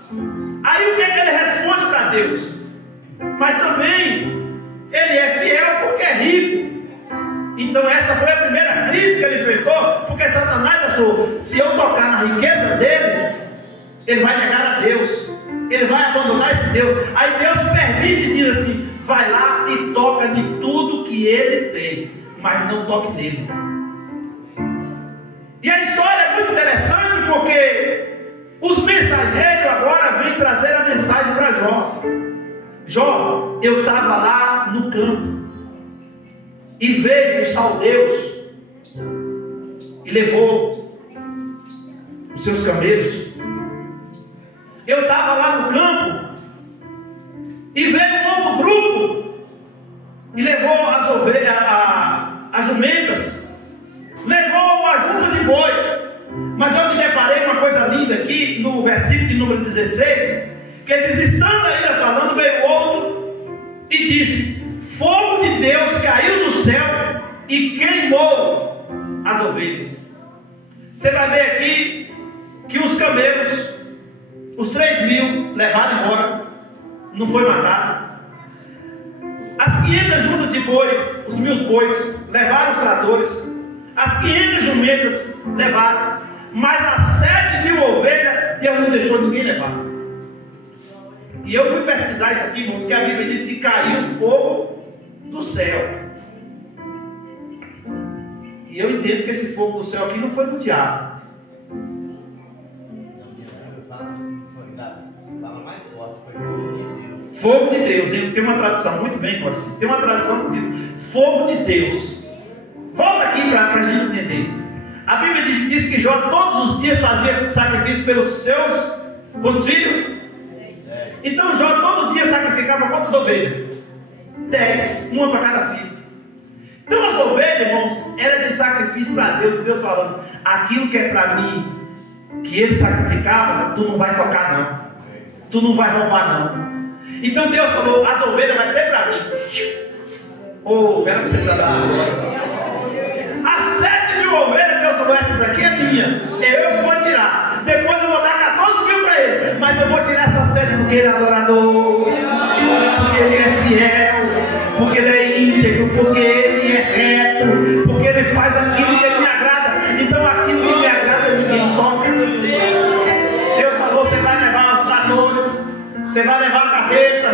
Aí o que é que ele responde para Deus? Mas também ele é fiel porque é rico. Então essa foi a primeira crise que ele enfrentou, porque Satanás achou: se eu tocar na riqueza dele, ele vai negar a Deus, ele vai abandonar esse Deus. Aí Deus permite e diz assim: vai lá e toca em tudo que ele tem, mas não toque nele. E a história é muito interessante, porque os mensageiros agora vêm trazer a mensagem para Jó. Jó, eu estava lá no campo e veio os caldeus e levou os seus camelos. Eu estava lá no campo e veio um outro grupo e levou as ovelhas, as jumentas, levou a junta de boi. Mas eu me deparei com uma coisa linda aqui no versículo de número 16, que eles estando ainda falando, veio outro e disse: fogo de Deus caiu do céu e queimou as ovelhas. Você vai ver aqui que os camelos, os 3.000 levaram embora, não foi matado. As 500 juntas de boi, os 1.000 bois, levaram os tratores. As 500 jumentas levaram. Mas as 7.000 ovelhas, Deus não deixou ninguém levar. E eu fui pesquisar isso aqui, irmão, porque a Bíblia diz que caiu fogo do céu. E eu entendo que esse fogo do céu aqui não foi do diabo. Fogo de Deus, hein? Tem uma tradução, muito bem, Maurício. Tem uma tradução que diz fogo de Deus. Volta aqui para a gente entender. A Bíblia diz que Jó todos os dias fazia sacrifício pelos seus quantos filhos? Então Jó todo dia sacrificava quantas ovelhas? 10, uma para cada filho. Então as ovelhas, irmãos, era de sacrifício para Deus. Deus falando: aquilo que é para mim, que ele sacrificava, tu não vai tocar não, tu não vai roubar não. Então Deus falou: as ovelhas vai ser para mim. Era para você trabalhar. As 7.000 ovelhas, Deus falou: essas aqui é minha, eu vou tirar. Depois eu vou dar 14.000 para ele, mas eu vou tirar essas 7 porque ele é adorador, porque ele é fiel, porque ele é íntegro, porque ele é reto, porque ele faz aquilo que me agrada. Então aquilo que me agrada ninguém toca. Deus falou: você vai levar os tratores, você vai levar a carreta,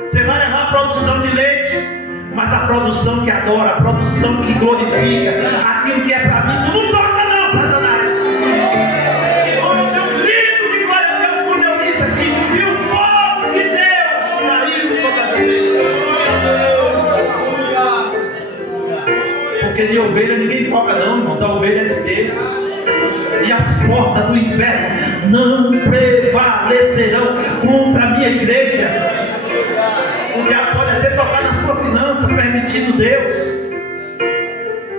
você vai levar a produção de leite. Mas a produção que adora, a produção que glorifica, aquilo que é para mim, tu não toca não, Satanás. Irmão, eu tenho um grito de glória a Deus quando eu disse aqui: e o fogo de Deus caiu sobre as ovelhas. Porque de ovelha ninguém toca não, irmãos, a ovelha é de Deus. E as portas do inferno não prevalecerão contra a minha igreja. O diabo pode até tocar na sua finança, permitindo Deus.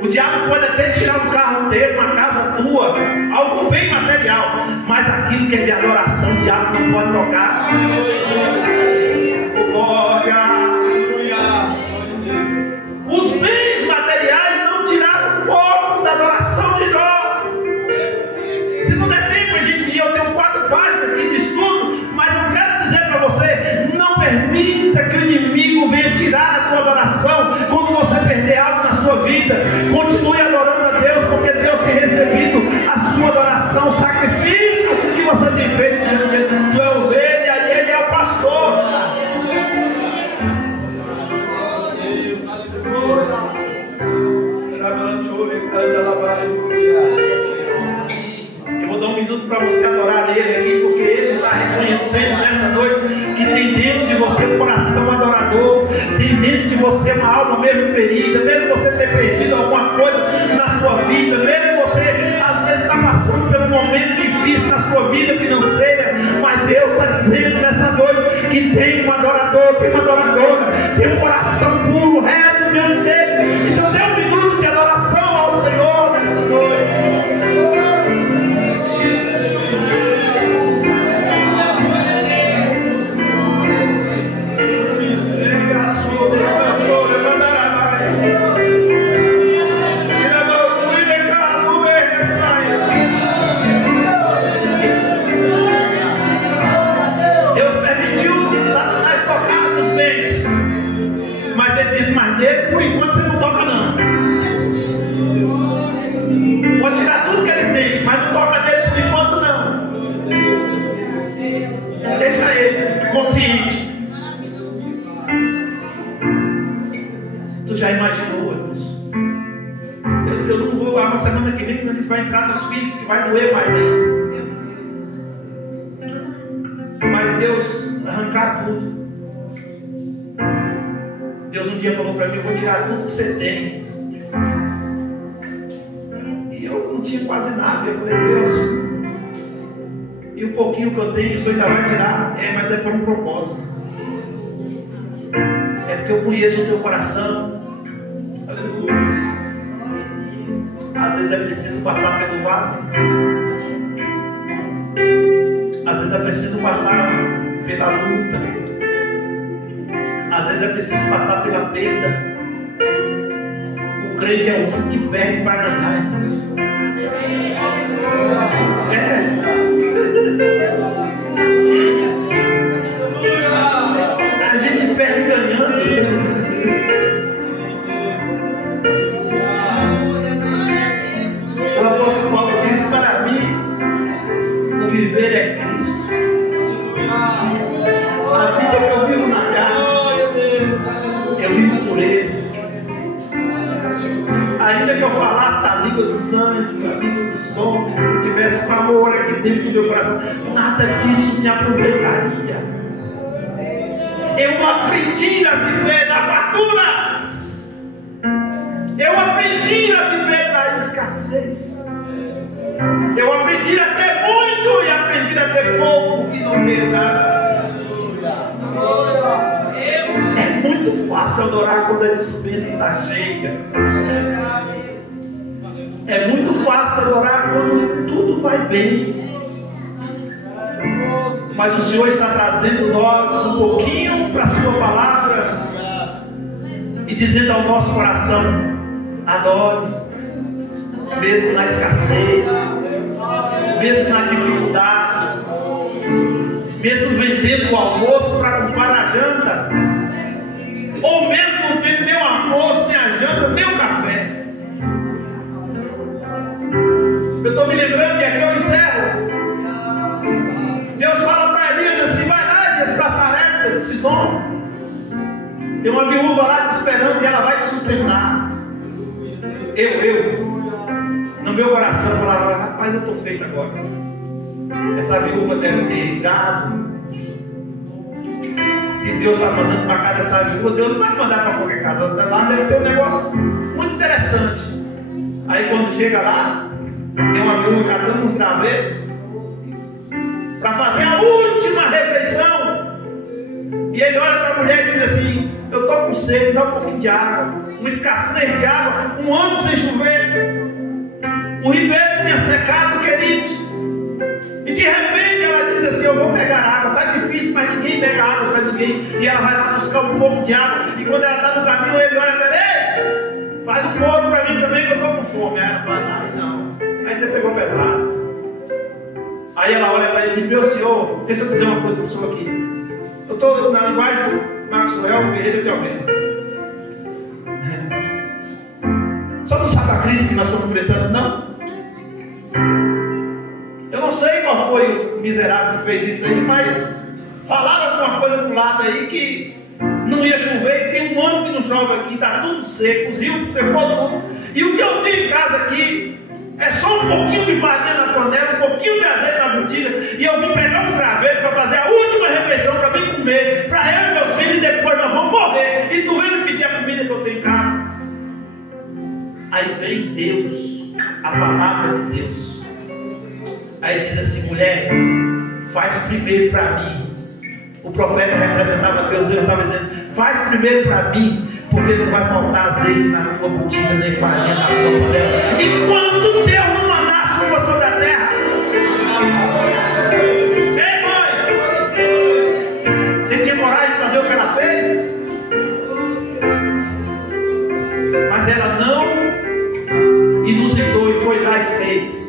O diabo pode até tirar um carro teu, uma casa tua, algo bem material. Mas aquilo que é de adoração, o diabo não pode tocar. Glória. Os bens materiais não tiraram o fogo da adoração de Jó. Se não der tempo, a gente ia. Eu tenho 4 páginas aqui de estudo, mas eu quero dizer para você: não permita que o inimigo venha tirar a tua adoração quando você perder algo na sua vida. Continue adorando a Deus, porque Deus tem recebido a sua adoração, o sacrifício que você tem feito diante dele. Tu é ovelha e ele é o pastor. Eu vou dar um minuto para você adorar ele aqui, porque ele está reconhecendo nessa noite que tem dentro de você um coração adorador, tem dentro de você uma alma mesmo ferida, mesmo você ter perdido alguma coisa na sua vida, mesmo você às vezes está passando por um momento difícil na sua vida financeira, mas Deus está dizendo nessa noite que tem um adorador, tem uma adoradora, tem um coração puro, reto diante dele. Então dê um minuto de adoração ao Senhor nessa noite. Por enquanto você não toca não. Pode tirar tudo que ele tem, mas não toca dele por enquanto não. Deixa ele consciente. Tu já imaginou isso? Eu não vou lá na semana que vem, quando a gente vai entrar nos filhos, que vai doer mais ainda. Mas Deus arrancar tudo. Deus um dia falou para mim: eu vou tirar tudo que você tem. E eu não tinha quase nada. Eu falei, Deus, e o pouquinho que eu tenho, o Senhor ainda vai tirar? Mas é por um propósito. É porque eu conheço o teu coração. Aleluia. Às vezes é preciso passar pelo vale. Às vezes é preciso passar pela luta. Às vezes é preciso passar pela perda. O crente é o único que perde para ganhar, irmãos. A gente perde ganhando. O apóstolo Paulo diz: para mim, o viver é Cristo. A vida que eu vivo na carne, eu vivo por Ele. Ainda que eu falasse a língua dos anjos, a língua dos homens, se não tivesse amor aqui dentro do meu coração, nada disso me aproveitaria. Eu aprendi a viver na fartura. Eu aprendi a viver na escassez. Eu aprendi a ter muito e aprendi a ter pouco e não ter nada. É muito fácil adorar quando a despensa está cheia. É muito fácil adorar quando tudo vai bem. Mas o Senhor está trazendo nós um pouquinho para a sua palavra e dizendo ao nosso coração: adore, mesmo na escassez, mesmo na dificuldade, mesmo vendendo o almoço para comprar a janta, ou mesmo não tendo nem o almoço, nem a janta, nem o café. Eu estou me lembrando, e aqui eu encerro. Deus fala para Elias assim: vai lá, Elias, para Sarepta de Sidom. Tem uma viúva lá te esperando e ela vai te sustentar. No meu coração, eu falava: rapaz, eu estou feito agora. Essa viúva deve ter gado. Se Deus está mandando para casa dessa viúva, Deus não vai mandar para qualquer casa. Lá deve ter um negócio muito interessante. Aí quando chega lá, tem uma viúva catando uns gravetos para fazer a última refeição. E ele olha para a mulher e diz assim: eu estou com sede, dá um pouquinho de água. Uma escassez de água, um ano sem chover. O ribeiro tinha secado, querido. E de repente ela diz assim: eu vou pegar água. Está difícil, mas ninguém pega água para ninguém. E ela vai lá buscar um pouco de água. E quando ela está no caminho, ele olha para ela: ei, faz um pouco para mim também, que eu estou com fome. Aí ela fala: ai não, aí você pegou pesado. Aí ela olha para ele e diz: meu senhor, deixa eu dizer uma coisa para o senhor aqui. Eu estou na linguagem do Maxwell Ferreira de Almeida. Só não sabe a crise que nós estamos enfrentando, não? Eu não sei qual foi o miserável que fez isso aí, mas falaram alguma coisa do lado aí que não ia chover. Tem um ano que não chove aqui, está tudo seco, os rios secou tudo. E o que eu tenho em casa aqui é só um pouquinho de farinha na panela, um pouquinho de azeite na botija, e eu vim pegar uns gravetos para fazer a última refeição para mim comer, para eu e meus filhos, e depois nós vamos morrer. E tu vem me pedir a comida que eu tenho em casa. Aí vem Deus, a palavra de Deus. Aí diz assim: mulher, faz primeiro para mim. O profeta representava Deus. Deus estava dizendo: faz primeiro para mim, porque não vai faltar azeite na tua botija, nem farinha na tua panela, enquanto Deus não mandar chuva sobre a terra. Ei, mãe, você tinha coragem de fazer o que ela fez? Mas ela não inusitou e foi lá e fez.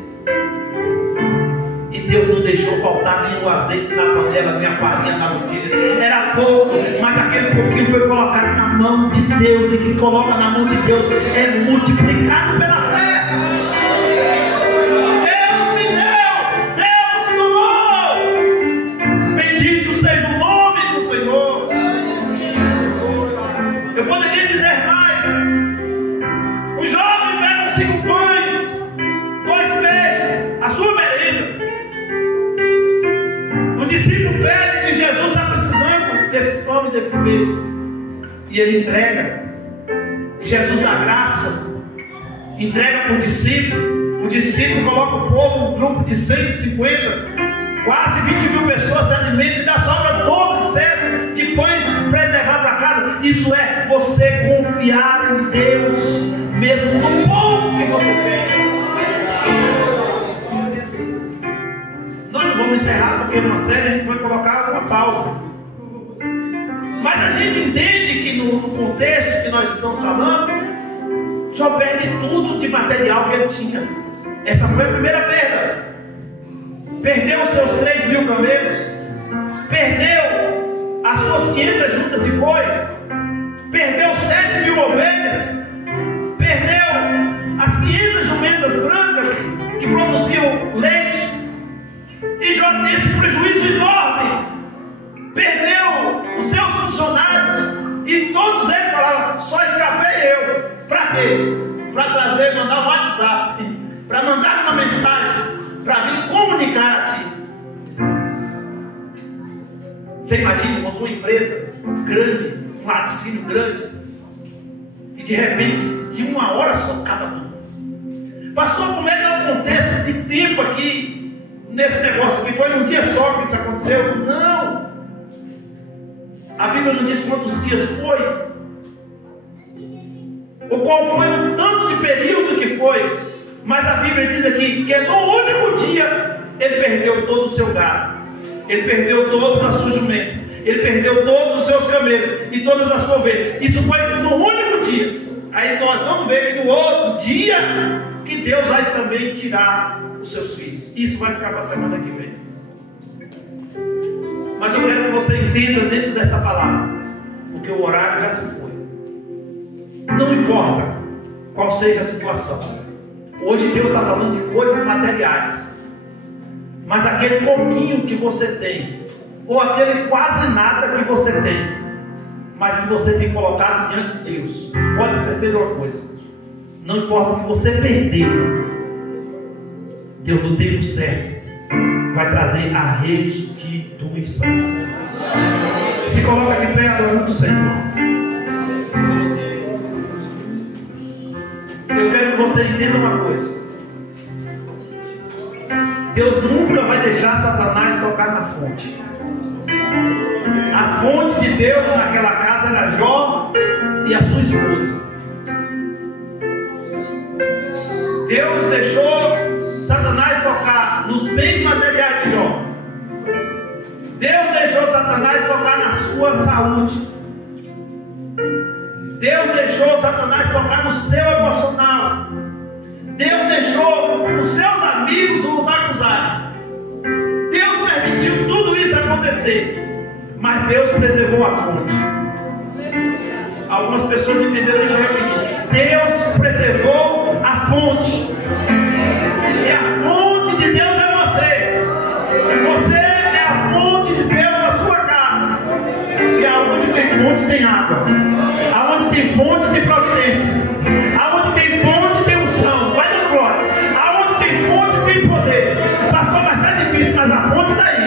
E Deus não deixou faltar nem o azeite na panela, nem a farinha na botija. Era pouco, mas aquele pouquinho foi colocado na mão de Deus. E quem coloca na mão de Deus é multiplicado pela fé. Deus me deu, Deus tomou. Bendito seja o nome do Senhor. Eu poderia dizer mais. O jovem pega 5 pães, 2 peixes, a sua merenda. O discípulo pede que Jesus está precisando desses pães e desses peixes. E ele entrega. E Jesus dá graça. Entrega para o discípulo. O discípulo coloca o povo, um grupo de 150, quase 20 mil pessoas se alimentam e dá sobra 12 cestos de pães para ele levar para casa. Isso é você confiar em Deus, mesmo no pouco que você tem. Nós não vamos encerrar porque numa série a gente vai colocar uma pausa. Mas a gente entende que no contexto que nós estamos falando, Jó perde tudo de material que ele tinha. Essa foi a primeira perda. Perdeu os seus 3.000 camelos, perdeu as suas 500 juntas de boi, perdeu 7.000 ovelhas, perdeu as 500 jumentas brancas que produziam leite. E Jó tem esse prejuízo enorme. Perdeu os seus funcionários. E todos eles falavam: só escapei eu. Para quê? Para trazer, mandar um WhatsApp, para mandar uma mensagem, para vir comunicar a ti. Você imagina uma empresa grande, um laticínio grande, e de repente, de uma hora só acaba tudo. Pastor, como é que é o contexto de tempo aqui nesse negócio aqui? Foi num dia só que isso aconteceu? Não! A Bíblia não diz quantos dias foi, ou qual foi o tanto de período que foi, mas a Bíblia diz aqui que no único dia ele perdeu todo o seu gado, ele perdeu todas as suas jumentas, ele perdeu todos os seus camelos e todas as suas ovelhas. Isso foi no único dia. Aí nós vamos ver que no outro dia que Deus vai também tirar os seus filhos. Isso vai ficar para a semana que vem. Mas eu quero que você entenda dentro dessa palavra, porque o horário já se foi. Não importa qual seja a situação. Hoje Deus está falando de coisas materiais. Mas aquele pouquinho que você tem, ou aquele quase nada que você tem, mas que você tem colocado diante de Deus, pode ser uma coisa. Não importa o que você perdeu, Deus no tempo certo vai trazer a restituição. Se coloca de pé adorando o Senhor. Eu quero que você entenda uma coisa. Deus nunca vai deixar Satanás tocar na fonte. A fonte de Deus naquela casa era Jó e a sua esposa. Deus deixou Satanás tocar nos bens materiais de Jó. Deus deixou Satanás tocar na sua saúde. Deus deixou Satanás tocar no seu emocional. Deus deixou os seus amigos o acusarem. Deus permitiu tudo isso acontecer, mas Deus preservou a fonte. Algumas pessoas entenderam isso aqui. Deus preservou a fonte. E a fonte de Deus é você. Você é a fonte de Deus na sua casa. E aonde tem fonte tem água. Aonde tem fonte tem providência. Aonde tem fonte tem unção. Vai dando glória. Aonde tem fonte tem poder. Pastor, mas está difícil, mas a fonte está aí.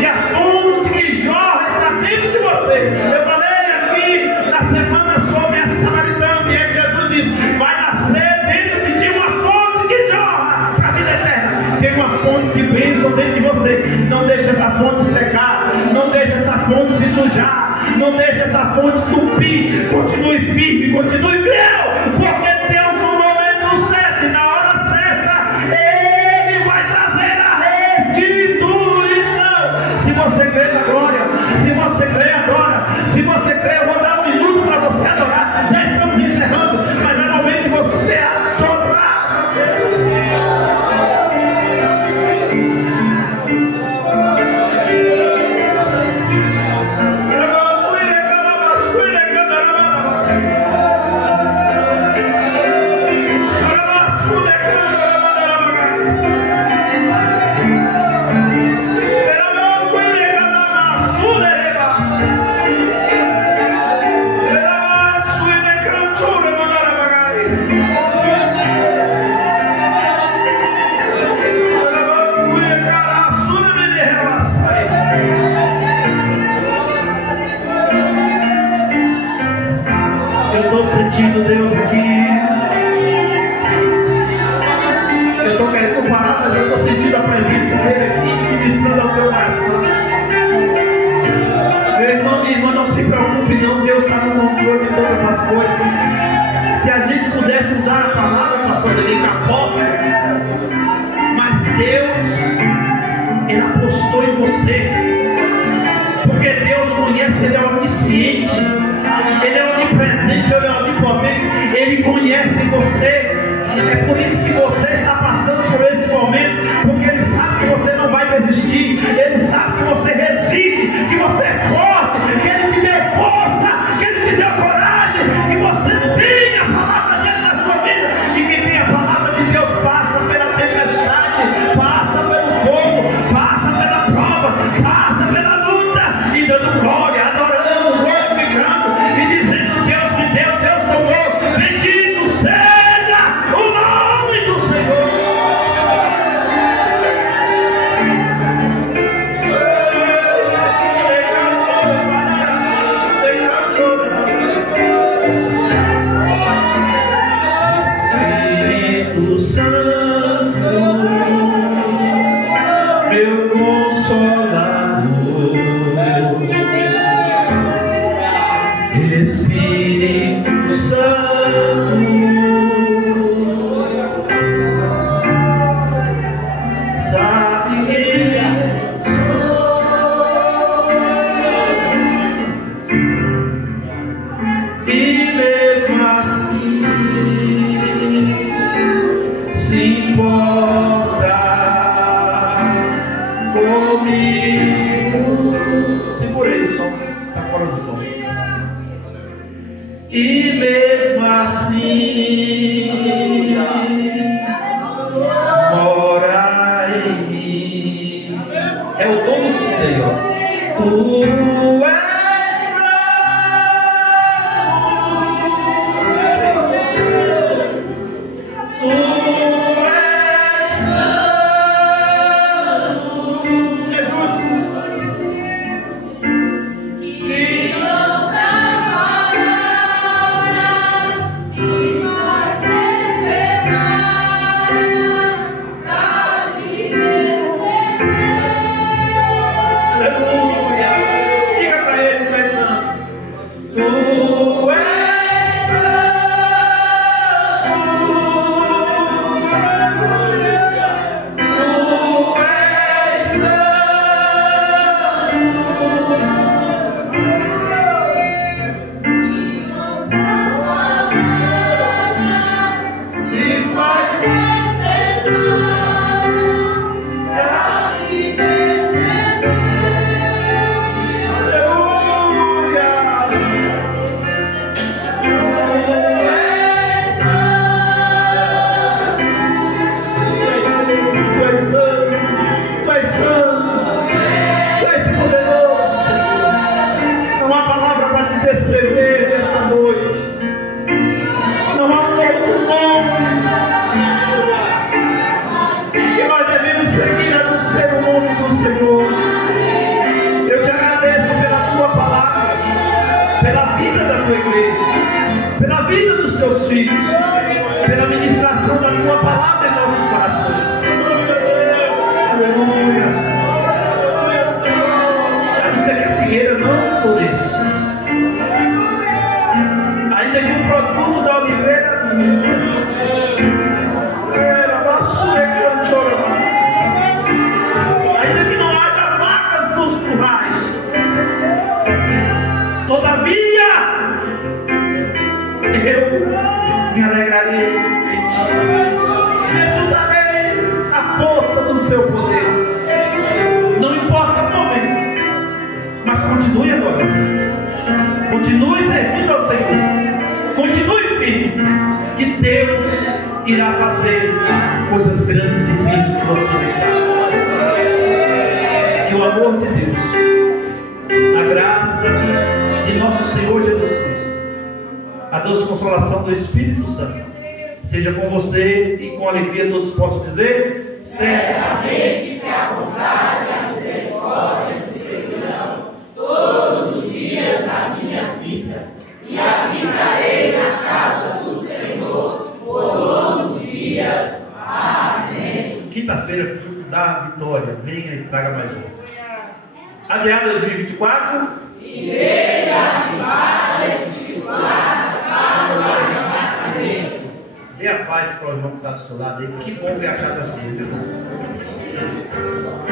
E a fonte que jorra está dentro de você. Eu falei aqui na semana sobre a samaritana, e Jesus disse: vai nascer dentro de ti uma fonte que jorra para a vida eterna. Tem uma fonte de bênção dentro de você. Não deixe essa fonte secar. Não deixe essa fonte se sujar. Não deixe essa fonte tupir. Continue firme, continue fiel, porque Deus no momento certo e na hora certa Ele vai trazer a restituição. Se você crê na glória, se você crê, adora. Se você crê, eu vou dar um minuto para você adorar. Já estamos encerrando, mas é momento de você adorar a Deus. Eu estou sentindo Deus aqui. quando ele encaposta. Mas Deus, Ele apostou em você. Porque Deus conhece, Ele é onisciente, Ele é onipresente, Ele é onipotente, Ele conhece você. É por isso que você está passando por esse momento, porque Ele sabe que você não vai desistir, Ele sabe que você resiste, que você é forte, que Ele te deu força, que Ele te deu coragem, que você tem a palavra dele na sua vida. E quem tem a palavra de Deus passa pela tempestade, passa pelo fogo, passa pela prova, passa pela luta, e dando glória, adorando, glorificando e dizendo: Deus me deu, Deus tomou, bendito seja o nome do Senhor. Espírito Santo, meu consolador, Espírito Santo, sabe quem eu sou, e mesmo assim se importa comigo. Segurei o som, está fora do tom. E mesmo assim mora em mim. É o tom do som aí, ó. Tu és pela ministração da tua palavra em nossos corações. Aleluia. Ainda que a figueira não floresça, ainda que o produto da oliveira ainda que não haja vacas nos currais, todavia eu me alegrarei em ti, e exultarei a força do seu poder. Não importa o momento, mas continue agora, continue servindo ao Senhor, continue firme, que Deus irá fazer coisas grandes e firmes que você não sabe. Que o amor de Deus, a graça de nosso Senhor Jesus Cristo, a doce consolação do Espírito Santo seja com você, e com alegria todos possam dizer: certamente que a bondade e a misericórdia me seguirão todos os dias da minha vida, e habitarei na casa do Senhor por longos dias. Amém. Quinta-feira, da vitória, venha e traga mais um. ADA 2024, Igreja Avivada Discipulada para o Arrebatamento. Dê a paz. para o irmão que está do seu lado aí. Que bom ver a casa cheia, meu Deus.